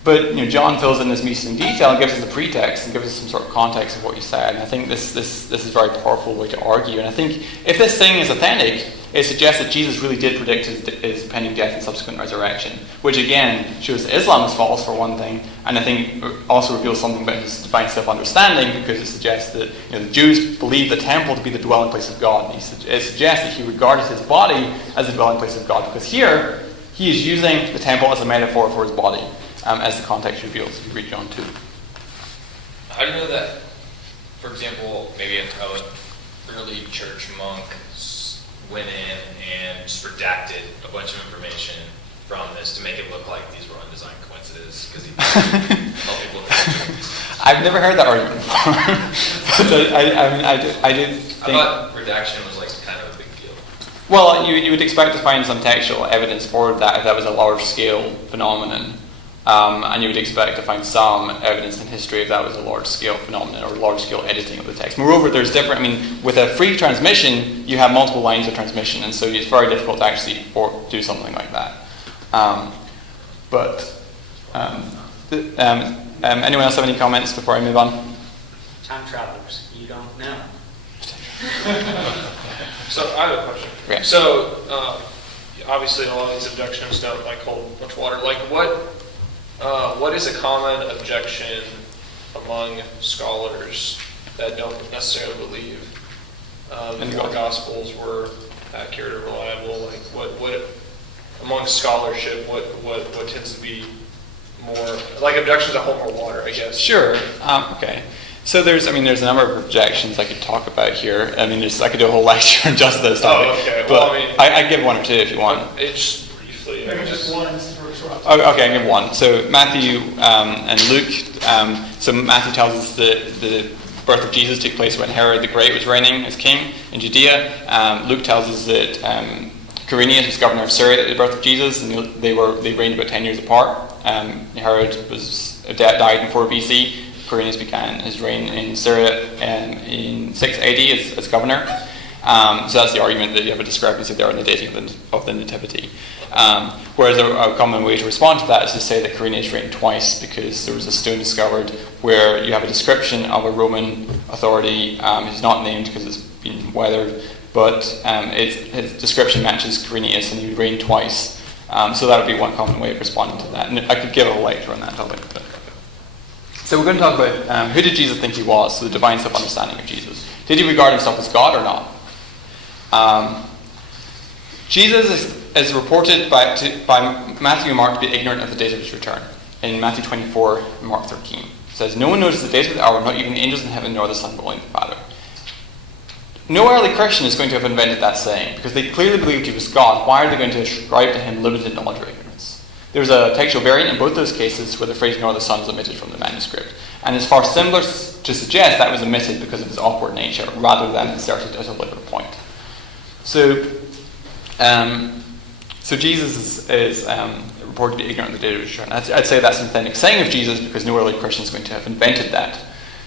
But John fills in this missing detail and gives us a pretext and gives us some sort of context of what he said. And I think this is a very powerful way to argue. And I think if this thing is authentic, it suggests that Jesus really did predict his pending death and subsequent resurrection, which again shows that Islam is false for one thing, and I think also reveals something about his divine self-understanding, because it suggests that the Jews believed the temple to be the dwelling place of God. It suggests that he regarded his body as the dwelling place of God, because here he is using the temple as a metaphor for his body, as the context reveals if you read John 2. How do you know that, for example, maybe an early church monk went in and just redacted a bunch of information from this to make it look like these were undesigned coincidences because he felt people I've never heard that argument before. But I did think... I thought redaction was kind of a big deal. Well, you would expect to find some textual evidence for that if that was a large-scale phenomenon. And you would expect to find some evidence in history if that was a large-scale phenomenon or large-scale editing of the text. Moreover, there's different... with a free transmission, you have multiple lines of transmission, and so it's very difficult to actually do something like that. Anyone else have any comments before I move on? Time travelers, you don't know. So I have a question. Yeah. So obviously a lot of these objections don't hold much water. What is a common objection among scholars that don't necessarily believe the four Gospels were accurate or reliable? What among scholarship, what tends to be more objections that hold more water, I guess? Sure. Okay. So there's a number of objections I could talk about here. I could do a whole lecture on just this topic. Oh, okay. But I give one or two if you want. It's briefly. Maybe just one. Okay, I give one. So Matthew and Luke. So Matthew tells us the birth of Jesus took place when Herod the Great was reigning as king in Judea. Luke tells us that Quirinius was governor of Syria at the birth of Jesus, and they reigned about 10 years apart. Herod died in 4 BC. Quirinius began his reign in Syria in 6 AD as governor. So that's the argument that you have a discrepancy there in the dating of the Nativity. Whereas a common way to respond to that is to say that Quirinius reigned twice, because there was a stone discovered where you have a description of a Roman authority. He's not named because it's been weathered, but his description matches Quirinius, and he reigned twice. So that would be one common way of responding to that. And I could give a lecture on that topic. So we're going to talk about who did Jesus think he was, so the divine self-understanding of Jesus. Did he regard himself as God or not? Jesus is reported by Matthew and Mark to be ignorant of the date of his return. In Matthew 24 and Mark 13. It says, "No one knows the date of the hour, not even the angels in heaven, nor the Son, but only the Father." No early Christian is going to have invented that saying, because they clearly believed he was God. Why are they going to ascribe to him limited knowledge or ignorance? There's a textual variant in both those cases where the phrase "nor the Son" is omitted from the manuscript. And it's far simpler to suggest that was omitted because of its awkward nature, rather than inserted at a later point. So Jesus is reported to be ignorant of the date of his return. I'd say that's an authentic saying of Jesus, because no early Christian is going to have invented that.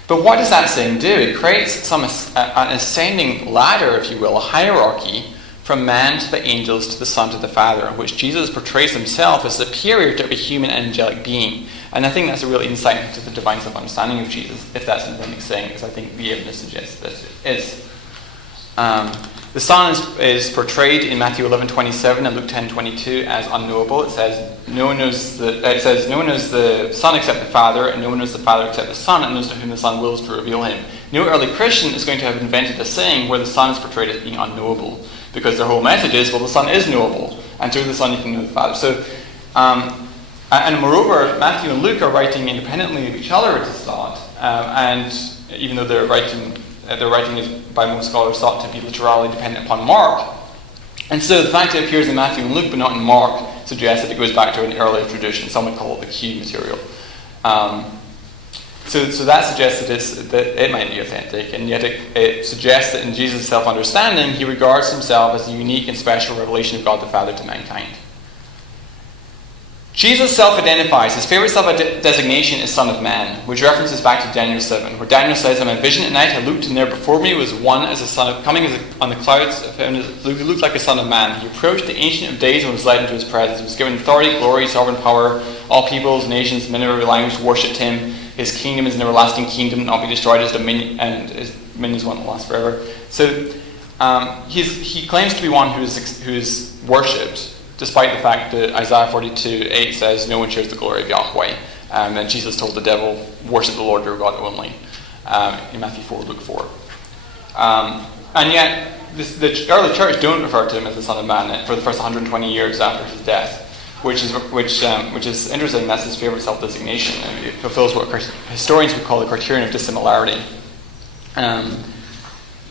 But what does that saying do? It creates an ascending ladder, if you will, a hierarchy from man to the angels to the Son to the Father, in which Jesus portrays himself as superior to every human and angelic being. And I think that's a real insight into the divine self-understanding of Jesus, if that's an authentic saying, because I think the evidence suggests that it is. The Son is portrayed in Matthew 11:27 and Luke 10:22 as unknowable. It says no one knows the Son except the Father, and no one knows the Father except the Son, and knows to whom the Son wills to reveal him. No early Christian is going to have invented a saying where the Son is portrayed as being unknowable, because their whole message is, well, the Son is knowable, and through the Son you can know the Father. So, and moreover, Matthew and Luke are writing independently of each other, it is thought, and even though their writing is by most scholars thought to be literally dependent upon Mark. And so the fact it appears in Matthew and Luke but not in Mark suggests that it goes back to an earlier tradition. Some would call it the Q material. So that suggests that it might be authentic, and yet it suggests that in Jesus' self-understanding, he regards himself as a unique and special revelation of God the Father to mankind. Jesus self-identifies. His favorite self-designation is Son of Man, which references back to Daniel 7, where Daniel says, "In my vision at night I looked, and there before me was one as a son of, coming on the clouds of heaven, who looked like a son of man. He approached the Ancient of Days and was led into his presence. He was given authority, glory, sovereign power. All peoples, nations, men of every language worshipped him. His kingdom is an everlasting kingdom, not be destroyed. His dominion and his dominions won't last forever." So he claims to be one who is worshipped, despite the fact that Isaiah 42:8 says, "No one shares the glory of Yahweh." And Jesus told the devil, "Worship the Lord your God only," in Matthew 4, Luke 4. And yet, the early church don't refer to him as the Son of Man for the first 120 years after his death, which is interesting. That's his favorite self-designation. It fulfills what historians would call the criterion of dissimilarity. And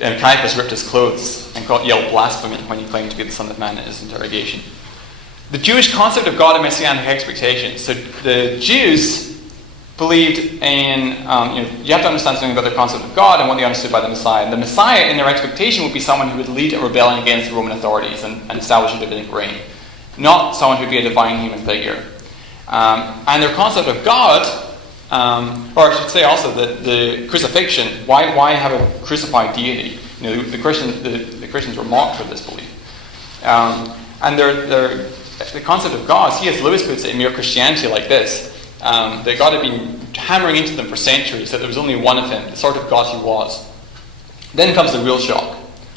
Caiaphas ripped his clothes and yelled blasphemy when he claimed to be the Son of Man in his interrogation. The Jewish concept of God and messianic expectations. So the Jews believed in, you have to understand something about the concept of God and what they understood by the Messiah. And the Messiah, in their expectation, would be someone who would lead a rebellion against the Roman authorities and establish a Davidic reign, not someone who would be a divine human figure. And their concept of God, or I should say also the crucifixion. Why have a crucified deity? The Christians were mocked for this belief. And the concept of God, C.S. Lewis puts it in Mere Christianity like this, that God had been hammering into them for centuries that there was only one of him, the sort of God he was. Then comes the real shock.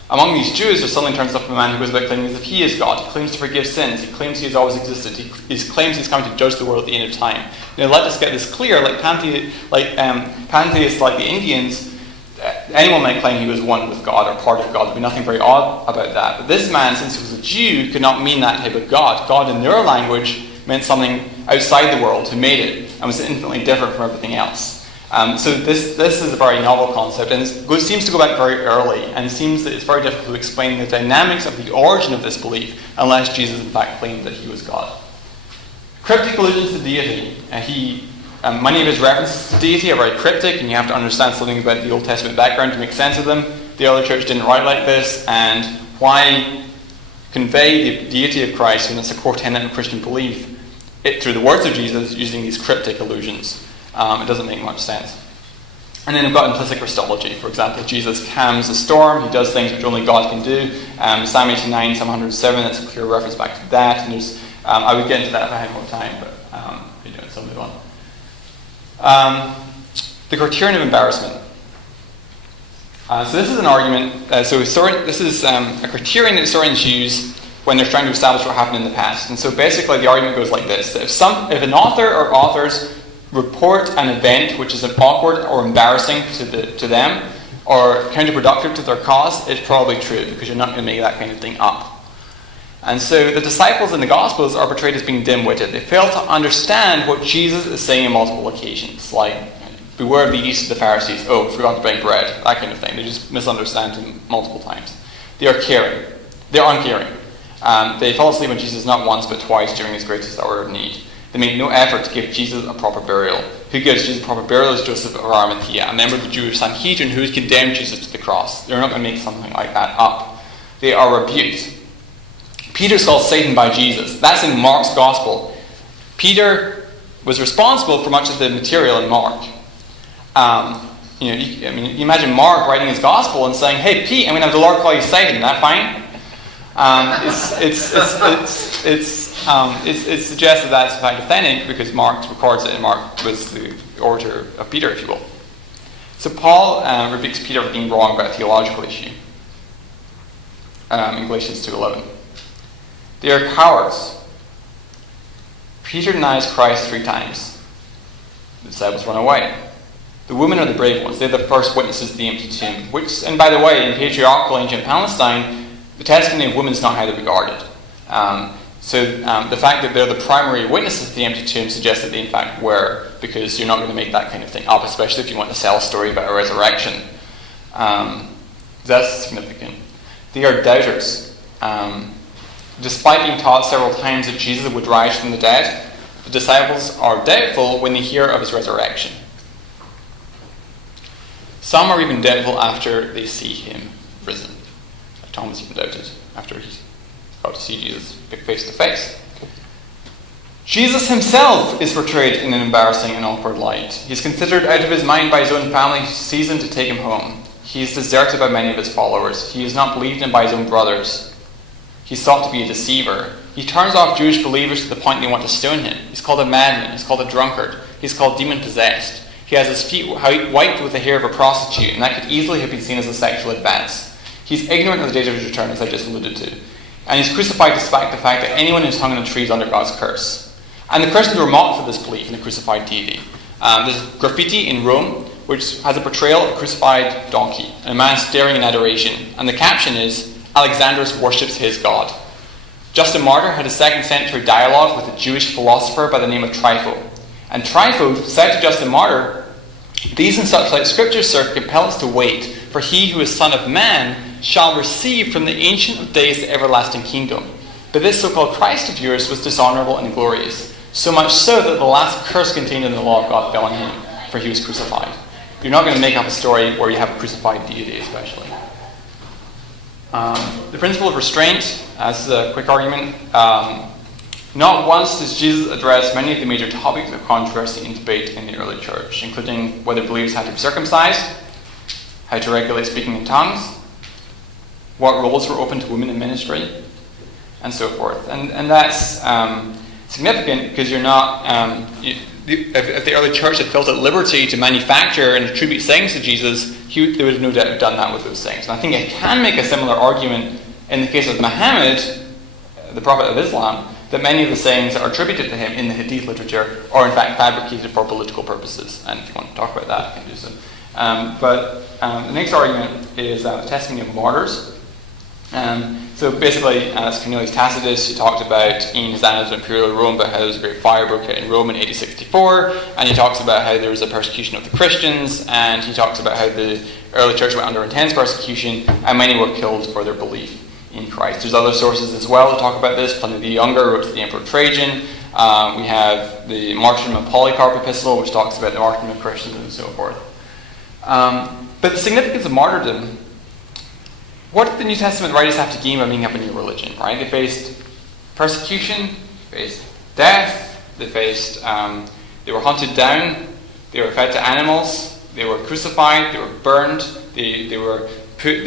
Among these Jews, there suddenly turns up a man who goes about claiming as if he is God. He claims to forgive sins. He claims he has always existed. He claims he's coming to judge the world at the end of time. Let us get this clear. Like pantheists, like the Indians, anyone might claim he was one with God or part of God. There'd be nothing very odd about that. But this man, since he was a Jew, could not mean that type of God. God, in their language, meant something outside the world, who made it, and was infinitely different from everything else. So this is a very novel concept, and it seems to go back very early, and it seems that it's very difficult to explain the dynamics of the origin of this belief, unless Jesus in fact claimed that he was God. Cryptic allusions to deity. Many of his references to deity are very cryptic, and you have to understand something about the Old Testament background to make sense of them. The early church didn't write like this, and why convey the deity of Christ when it's a core tenet of Christian belief through the words of Jesus using these cryptic allusions? It doesn't make much sense. And then we've got implicit Christology. For example, Jesus calms the storm. He does things which only God can do. Psalm 89, Psalm 107, that's a clear reference back to that. And there's, I would get into that if I had more time, but so move on. The criterion of embarrassment. So this is an argument. This is a criterion that historians use when they're trying to establish what happened in the past. And so basically the argument goes like this. That if an author or authors report an event which is awkward or embarrassing to them or counterproductive to their cause, it's probably true, because you're not going to make that kind of thing up. And so the disciples in the Gospels are portrayed as being dim-witted. They fail to understand what Jesus is saying on multiple occasions, like, beware of the yeast of the Pharisees, oh, forgot to bring bread, that kind of thing. They just misunderstand him multiple times. They are caring. They're uncaring. They fall asleep on Jesus not once but twice during his greatest hour of need. They make no effort to give Jesus a proper burial. Who gives Jesus a proper burial is Joseph of Arimathea, a member of the Jewish Sanhedrin who had condemned Jesus to the cross. They're not going to make something like that up. They are rebuked. Peter's called Satan by Jesus. That's in Mark's Gospel. Peter was responsible for much of the material in Mark. You imagine Mark writing his Gospel and saying, "Hey, Pete, I'm going to have the Lord call you Satan. Is that fine?" It suggests that that's in fact authentic because Mark records it, and Mark was the orator of Peter, if you will. So Paul rebukes Peter for being wrong about a theological issue in Galatians 2:11. They are cowards. Peter denies Christ 3 times. The disciples run away. The women are the brave ones. They're the first witnesses to the empty tomb. And by the way, in patriarchal ancient Palestine, the testimony of women is not highly regarded. The fact that they're the primary witnesses to the empty tomb suggests that they in fact were, because you're not going to make that kind of thing up, especially if you want to sell a story about a resurrection. That's significant. They are doubters. Despite being taught several times that Jesus would rise from the dead, the disciples are doubtful when they hear of his resurrection. Some are even doubtful after they see him risen. Thomas even doubted after he got to see Jesus face to face. Jesus himself is portrayed in an embarrassing and awkward light. He's considered out of his mind by his own family who season to take him home. He is deserted by many of his followers. He is not believed in by his own brothers. He's thought to be a deceiver. He turns off Jewish believers to the point they want to stone him. He's called a madman. He's called a drunkard. He's called demon-possessed. He has his feet wiped with the hair of a prostitute, and that could easily have been seen as a sexual advance. He's ignorant of the date of his return, as I just alluded to. And he's crucified despite the fact that anyone who's hung on a tree is under God's curse. And the Christians were mocked for this belief in the crucified deity. There's graffiti in Rome, which has a portrayal of a crucified donkey, and a man staring in adoration. And the caption is, Alexandros worships his God. Justin Martyr had a 2nd century dialogue with a Jewish philosopher by the name of Trypho. And Trypho said to Justin Martyr, "These and such like scriptures, sir, compel us to wait, for he who is Son of Man shall receive from the Ancient of Days the everlasting kingdom. But this so-called Christ of yours was dishonorable and inglorious, so much so that the last curse contained in the law of God fell on him, for he was crucified." You're not going to make up a story where you have a crucified deity, especially. The principle of restraint, this is a quick argument. Not once does Jesus address many of the major topics of controversy and debate in the early church, including whether believers had to be circumcised, how to regulate speaking in tongues, what roles were open to women in ministry, and so forth. And that's significant because you're not... if the early church had felt at liberty to manufacture and attribute sayings to Jesus, they would have no doubt done that with those sayings. And I think I can make a similar argument in the case of Muhammad, the prophet of Islam, that many of the sayings that are attributed to him in the Hadith literature are in fact fabricated for political purposes. And if you want to talk about that, I can do so. The next argument is the testimony of martyrs. So basically, as Cornelius Tacitus, who talked about in his Annals of Imperial Rome about how there was a great fire broke out in Rome in AD 64, and he talks about how there was a persecution of the Christians, and he talks about how the early church went under intense persecution, and many were killed for their belief in Christ. There's other sources as well to talk about this. Pliny the Younger wrote to the Emperor Trajan. We have the Martyrdom of Polycarp epistle, which talks about the martyrdom of Christians and so forth. But the significance of martyrdom, what did the New Testament writers have to gain by making up a new religion, right? They faced persecution, they faced death, they were hunted down, they were fed to animals, They were crucified, they were burned, they were crucified,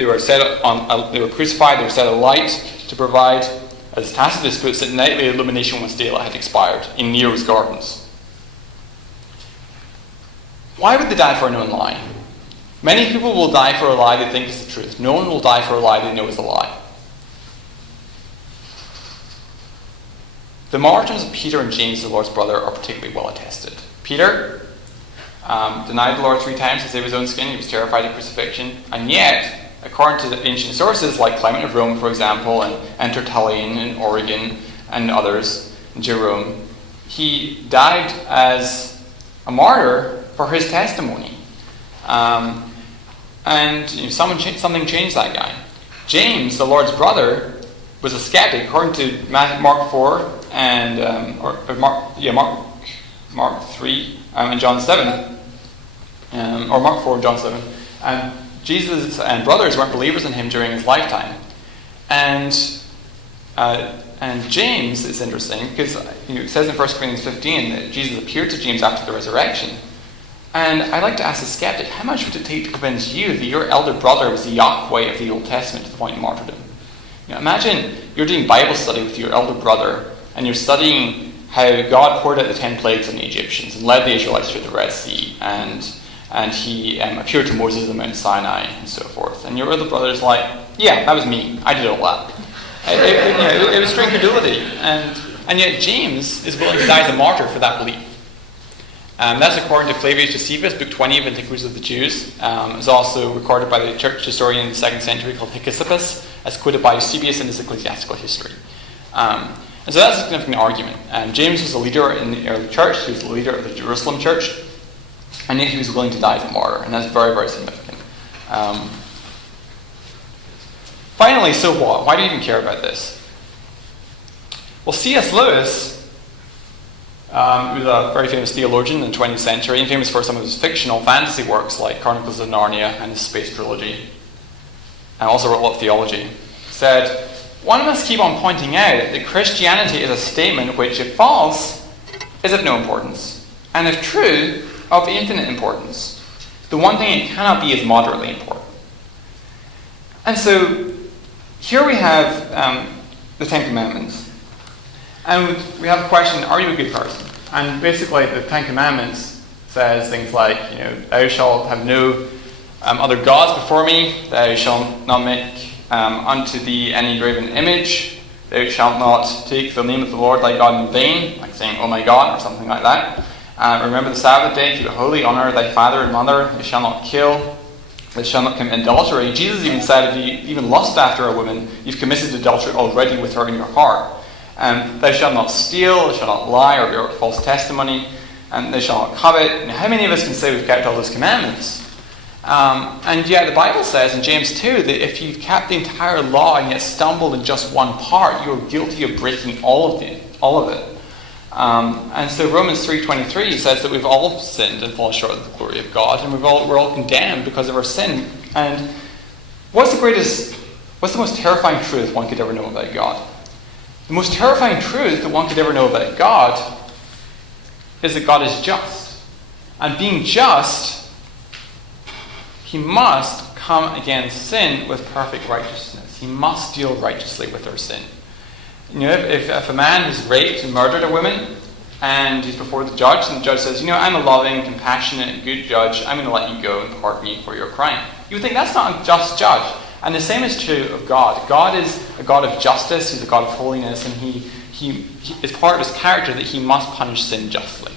they were set alight to provide, as Tacitus puts it, nightly illumination once daylight had expired in Nero's gardens. Why would they die for a known lie? Many people will die for a lie they think is the truth. No one will die for a lie they know is a lie. The martyrs of Peter and James, the Lord's brother, are particularly well attested. Peter denied the Lord 3 times to save his own skin. He was terrified of crucifixion. And yet, according to the ancient sources like Clement of Rome, for example, and Tertullian and Origen and others, and Jerome, he died as a martyr for his testimony. Something changed that guy. James, the Lord's brother, was a skeptic, according to Mark 4 and Mark 3 and John 7, or Mark 4 and John 7. And Jesus and brothers weren't believers in him during his lifetime. And James is interesting because it says in 1 Corinthians 15 that Jesus appeared to James after the resurrection. And I'd like to ask the skeptic, how much would it take to convince you that your elder brother was the Yahweh of the Old Testament to the point of martyrdom? Imagine you're doing Bible study with your elder brother and you're studying how God poured out the 10 plagues on the Egyptians and led the Israelites through the Red Sea, and he appeared to Moses on Mount Sinai and so forth. And your other brother's like, yeah, that was me. I did all that. It was incredulity. And yet James is willing to die as a martyr for that belief. That's according to Flavius Josephus, Book 20 of Antiquities of the Jews. It's also recorded by the church historian in the 2nd century called Hegesippus, as quoted by Eusebius in his ecclesiastical history. And so that's a significant argument. James was a leader in the early church. He was the leader of the Jerusalem church. And yet he was willing to die as a martyr. And that's very, very significant. Finally, so what? Why do you even care about this? Well, C.S. Lewis, who was a very famous theologian in the 20th century, and famous for some of his fictional fantasy works like Chronicles of Narnia and his Space Trilogy, and also wrote a lot of theology, said, one must keep on pointing out that Christianity is a statement which, if false, is of no importance, and if true, of infinite importance. The one thing it cannot be is moderately important. And so, here we have the 10 Commandments. And we have the question, are you a good person? And basically the 10 Commandments says things like, thou shalt have no other gods before me, thou shalt not make unto thee any graven image, thou shalt not take the name of the Lord thy God in vain, like saying, oh my God, or something like that. Remember the Sabbath day, keep it holy, honour thy father and mother, thou shalt not kill, thou shalt not commit adultery. Jesus even said, if you even lust after a woman, you've committed adultery already with her in your heart. Thou shalt not steal, thou shalt not lie or bear false testimony, and thou shalt not covet. Now, how many of us can say we've kept all those commandments? And yet the Bible says in James 2 that if you've kept the entire law and yet stumbled in just one part, you are guilty of breaking all of it. And so Romans 3:23 says that we've all sinned and fallen short of the glory of God, and we're all condemned because of our sin. And what's the most terrifying truth one could ever know about God? The most terrifying truth that one could ever know about God is that God is just. And being just, he must come against sin with perfect righteousness. He must deal righteously with our sin. If a man has raped and murdered a woman, and he's before the judge, and the judge says, I'm a loving, compassionate, good judge, I'm going to let you go and pardon me for your crime. You would think that's not a just judge. And the same is true of God. God is a God of justice, he's a God of holiness, and he is part of his character that he must punish sin justly.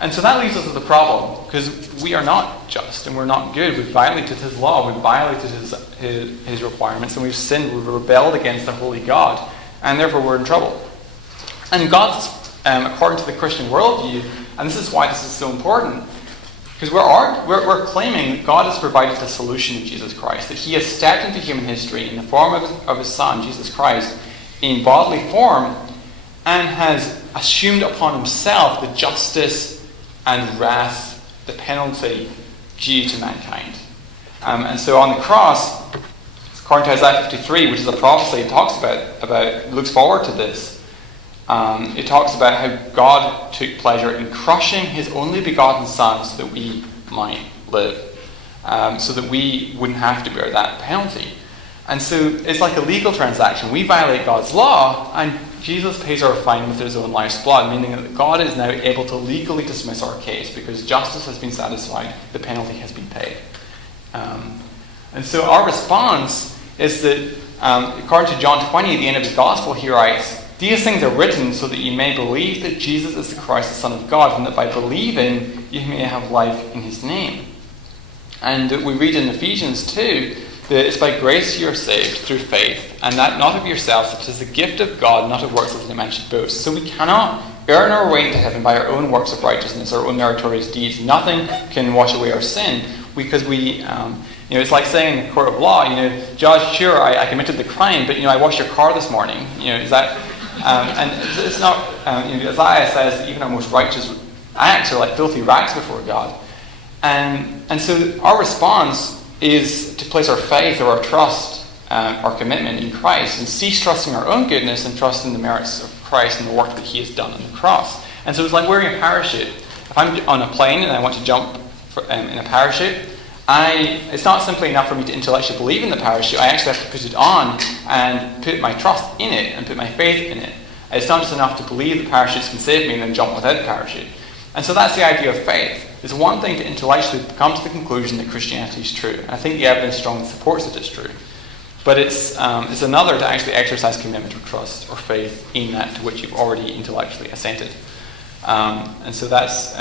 And so that leaves us with a problem, because we are not just and we're not good. We've violated his law, we've violated his requirements, and we've sinned, we've rebelled against the holy God, and therefore we're in trouble. And God's, according to the Christian worldview, and this is why this is so important, because we're claiming that God has provided the solution in Jesus Christ, that he has stepped into human history in the form of his Son, Jesus Christ, in bodily form, and has assumed upon himself the justice and wrath, the penalty due to mankind. And so on the cross, according to Isaiah 53, which is a prophecy, it talks about looks forward to this. It talks about how God took pleasure in crushing his only begotten Son so that we might live, so that we wouldn't have to bear that penalty. And so it's like a legal transaction. We violate God's law, and Jesus pays our fine with his own life's blood, meaning that God is now able to legally dismiss our case because justice has been satisfied, the penalty has been paid. And so our response is that, according to John 20, at the end of his gospel, he writes, "These things are written so that you may believe that Jesus is the Christ, the Son of God, and that by believing you may have life in his name." And we read in Ephesians 2 that it's by grace you are saved through faith, and that not of yourselves, it is the gift of God, not of works that any man should boast. So we cannot earn our way into heaven by our own works of righteousness, our own meritorious deeds. Nothing can wash away our sin, because we, it's like saying in the court of law, Judge, sure, I committed the crime, but I washed your car this morning. Is that? And it's not. Isaiah says even our most righteous acts are like filthy rags before God, and so our response is to place our faith or our trust, our commitment in Christ, and cease trusting our own goodness and trust in the merits of Christ and the work that he has done on the cross. And so it's like wearing a parachute. If I'm on a plane and I want to jump in a parachute, it's not simply enough for me to intellectually believe in the parachute. I actually have to put it on and put my trust in it and put my faith in it. It's not just enough to believe the parachutes can save me and then jump without a parachute. And so that's the idea of faith. It's one thing to intellectually come to the conclusion that Christianity is true. And I think the evidence strongly supports that it's true. But it's another to actually exercise commitment or trust or faith in that to which you've already intellectually assented. And so that's...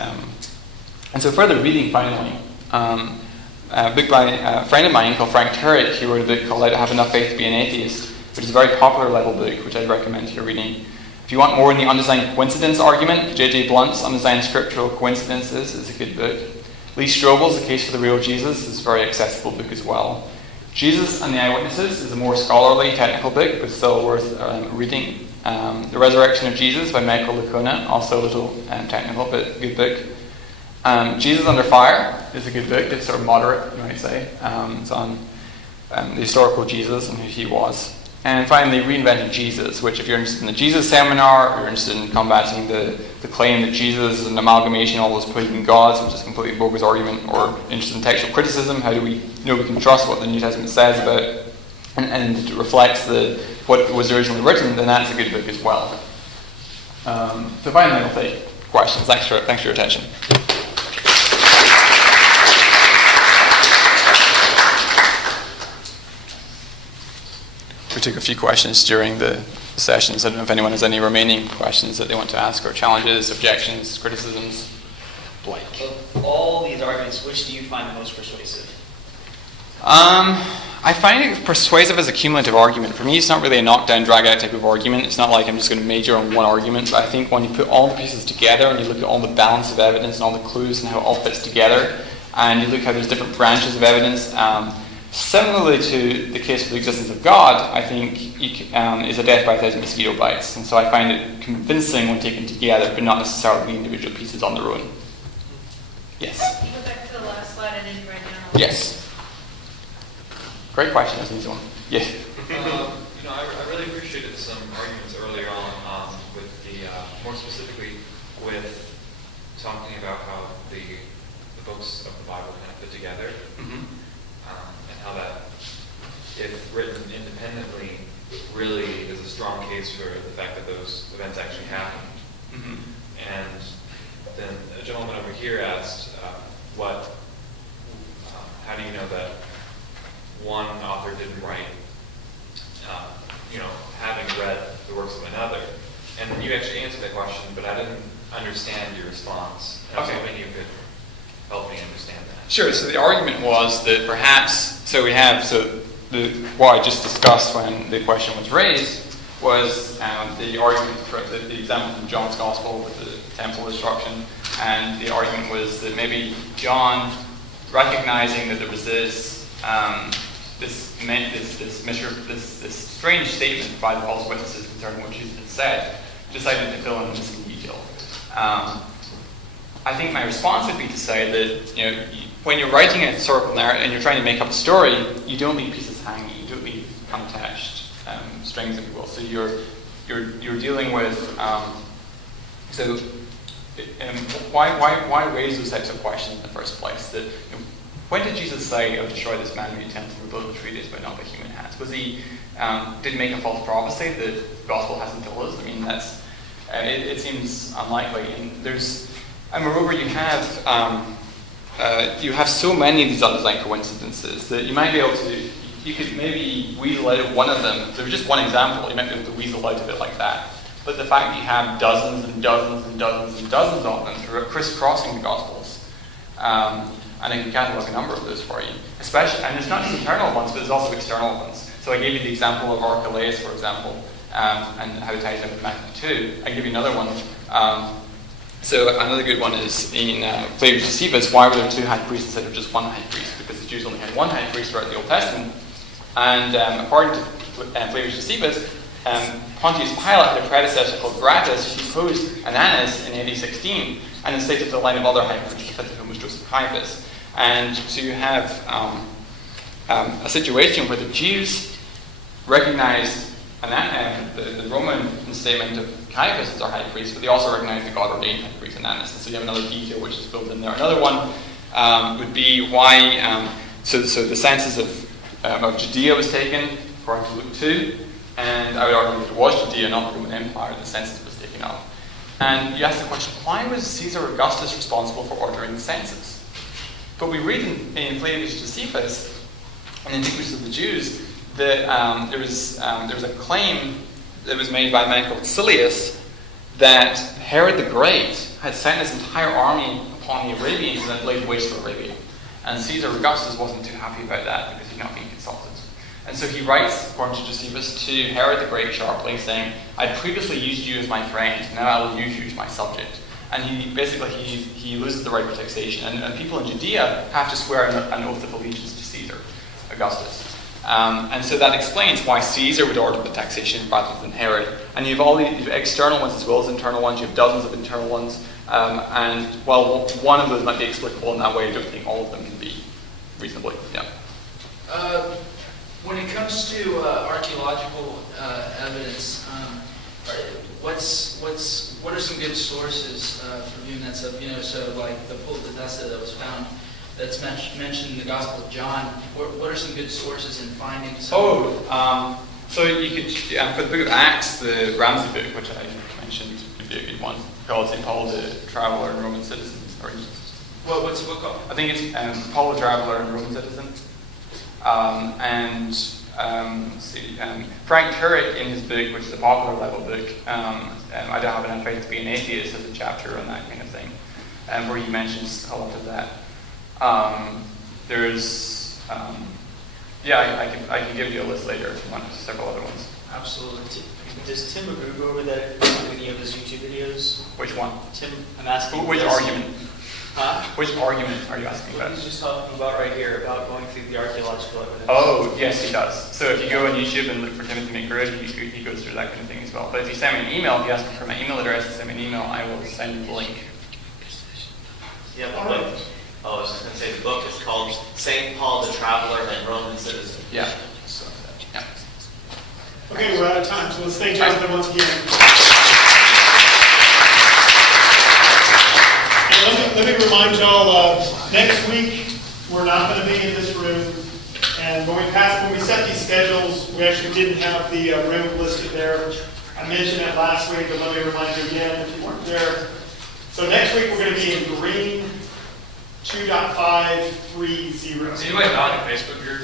and so further reading, finally, a book by a friend of mine called Frank Turek, he wrote a book called I Don't Have Enough Faith to Be an Atheist, which is a very popular level book, which I'd recommend to your reading. If you want more in the undesigned coincidence argument, J.J. Blunt's Undesigned Scriptural Coincidences is a good book. Lee Strobel's The Case for the Real Jesus is a very accessible book as well. Jesus and the Eyewitnesses is a more scholarly, technical book, but still worth reading. The Resurrection of Jesus by Michael Licona, also a little technical, but good book. Jesus Under Fire is a good book. It's sort of moderate, you might say. It's on the historical Jesus and who he was. And finally, Reinventing Jesus, which if you're interested in the Jesus seminar, or you're interested in combating the claim that Jesus is an amalgamation of all those pagan gods, which is a completely bogus argument, or interested in textual criticism, how do we know we can trust what the New Testament says about and it reflects what was originally written, then that's a good book as well. So finally, I'll take questions. Thanks for your attention. We took a few questions during the sessions. I don't know if anyone has any remaining questions that they want to ask, or challenges, objections, criticisms. Blake. Of all these arguments, which do you find the most persuasive? I find it persuasive as a cumulative argument. For me, it's not really a knock-down, drag-out type of argument. It's not like I'm just going to major on one argument. But I think when you put all the pieces together and you look at all the balance of evidence and all the clues and how it all fits together, and you look how there's different branches of evidence, similarly to the case for the existence of God, I think is a death by 1,000 mosquito bites. And so I find it convincing when taken together, but not necessarily the individual pieces on their own. Yes? Can you go back to the last slide I didn't write down? Yes. Great question. That's an easy one. Yes. I really appreciated some arguments earlier on with more specifically with talking about how the books of the Bible kind of fit together. Mm-hmm. And how that, if written independently, really is a strong case for the fact that those events actually happened. Mm-hmm. And then a gentleman over here asked, how do you know that one author didn't write, having read the works of another? And you actually answered that question, but I didn't understand your response. And I was hoping you could help me understand that. Sure. So the argument was that perhaps, what I just discussed when the question was raised was the argument for the example from John's Gospel with the temple destruction, and the argument was that maybe John, recognizing that there was this strange statement by the false witnesses concerning what Jesus had said, decided to fill in a missing detail. I think my response would be to say that when you're writing a historical narrative and you're trying to make up a story, you don't leave pieces hanging. You don't leave unattached strings, if you will. So you're dealing with why raise those types of questions in the first place? That, when did Jesus say, "I'll destroy this man-made temple and rebuild it in 3 days, but not by human hands"? Was he did he make a false prophecy that the gospel hasn't told us? I mean, that's it seems unlikely. And moreover, you have so many of these underlying coincidences that you might be able to. You could maybe weasel out of one of them. If there was just one example, you might be able to weasel out of it like that. But the fact that you have dozens and dozens and dozens and dozens of them through crisscrossing the Gospels, and I can catalog a number of those for you. Especially, and it's not just internal ones, but there's also external ones. So I gave you the example of Archelaus, for example, and how it ties in with Matthew 2. I give you another one. So another good one is in Flavius Josephus. Why were there 2 high priests instead of just 1 high priest? Because the Jews only had 1 high priest throughout the Old Testament. And according to Flavius Josephus, Pontius Pilate had a predecessor called Gratus who deposed Ananus in AD 16 and instated the line of other high priests, the fifth of whom was Joseph Caiaphas. And so you have a situation where the Jews recognized the Roman statement of Caiaphas as their high priest, but they also recognized the God-ordained high priest Ananus. And so you have another detail which is filled in there. Another one would be why, so the census of Judea was taken, according to Luke 2, and I would argue that it was Judea, not the Roman Empire, the census was taken up. And you ask the question, why was Caesar Augustus responsible for ordering the census? But we read in Flavius Josephus, in Antiquities of the Jews, that there was a claim that was made by a man called Silius that Herod the Great had sent his entire army upon the Arabians and then laid waste to Arabia. And Caesar Augustus wasn't too happy about that because he'd not been consulted. And so he writes, according to Josephus, to Herod the Great sharply, saying, "I previously used you as my friend, now I will use you as my subject." And he loses the right of taxation. And people in Judea have to swear an oath of allegiance to Caesar Augustus. And so that explains why Caesar would order the taxation rather than Herod. And you have all the external ones as well as internal ones. You have dozens of internal ones. And while one of those might be explicable in that way, I don't think all of them can be reasonably. Yeah. When it comes to archaeological evidence, what are some good sources for viewing that stuff? So like the Pulpitessa that was found, that's mentioned in the Gospel of John. What are some good sources in finding? So you could, for the book of Acts, the Ramsey book, which I mentioned, would be a good one, called St. Paul the Traveller and Roman Citizen. What's the book called? I think it's Paul the Traveller and Roman Citizen. Frank Turek, in his book, which is a popular level book, I don't have enough faith to be an atheist, has a chapter on that kind of thing, where he mentions a lot of that. I can give you a list later if you want several other ones. Absolutely. Does Tim Magoo go over that in any of his YouTube videos? Which one? Tim, I'm asking. Which argument? Huh? Which argument are you asking about? He's just talking about right here, about going through the archaeological evidence. Oh, yes, he does. So if you go on YouTube and look for Timothy McGurry, he goes through that kind of thing as well. But if you send me an email, if you ask me for my email address, send me an email, I will send you the link. Yeah, the book. I was just going to say, the book is called St. Paul the Traveller and Roman Citizen. Yeah. So, yeah. Okay, we're out of time, so let's thank Jonathan once again. Let me remind y'all, next week we're not going to be in this room. And when we set these schedules, we actually didn't have the room listed there. I mentioned that last week, but let me remind you again if you weren't there. So next week we're going to be in green 2.530. Is anybody not in the Facebook group?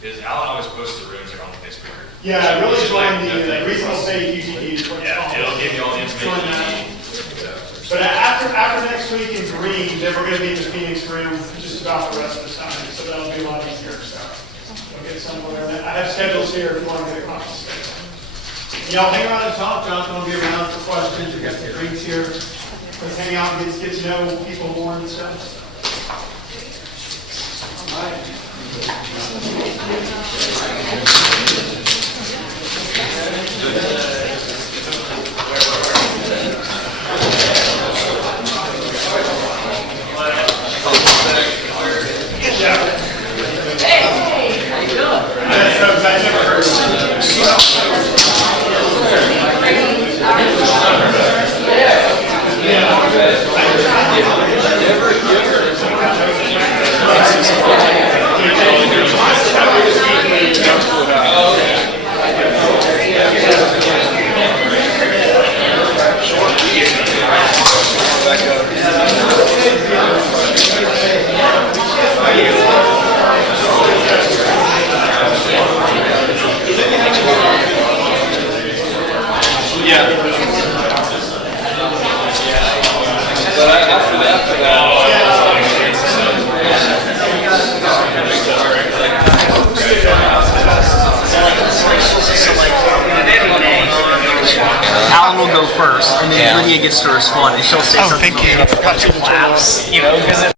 Because Alan always posts the rooms that are on the Facebook group. Yeah, really join the Reasonable Faith UTD. Yeah, it'll give you all the information. But after next week in green, then we're going to be in the Phoenix room just about the rest of the time. So that'll be a lot easier. So we'll get somewhere. I have schedules here if you want to get a copy. Y'all hang around and talk. Jonathan will be around for questions. We've got the drinks here. Let's hang out and get to know people more and stuff. All right. Hey, how you doing? I've never heard of that. Yeah. Alan will go first, and then Lydia gets to respond, and she'll say something. I forgot to Claps, you know, because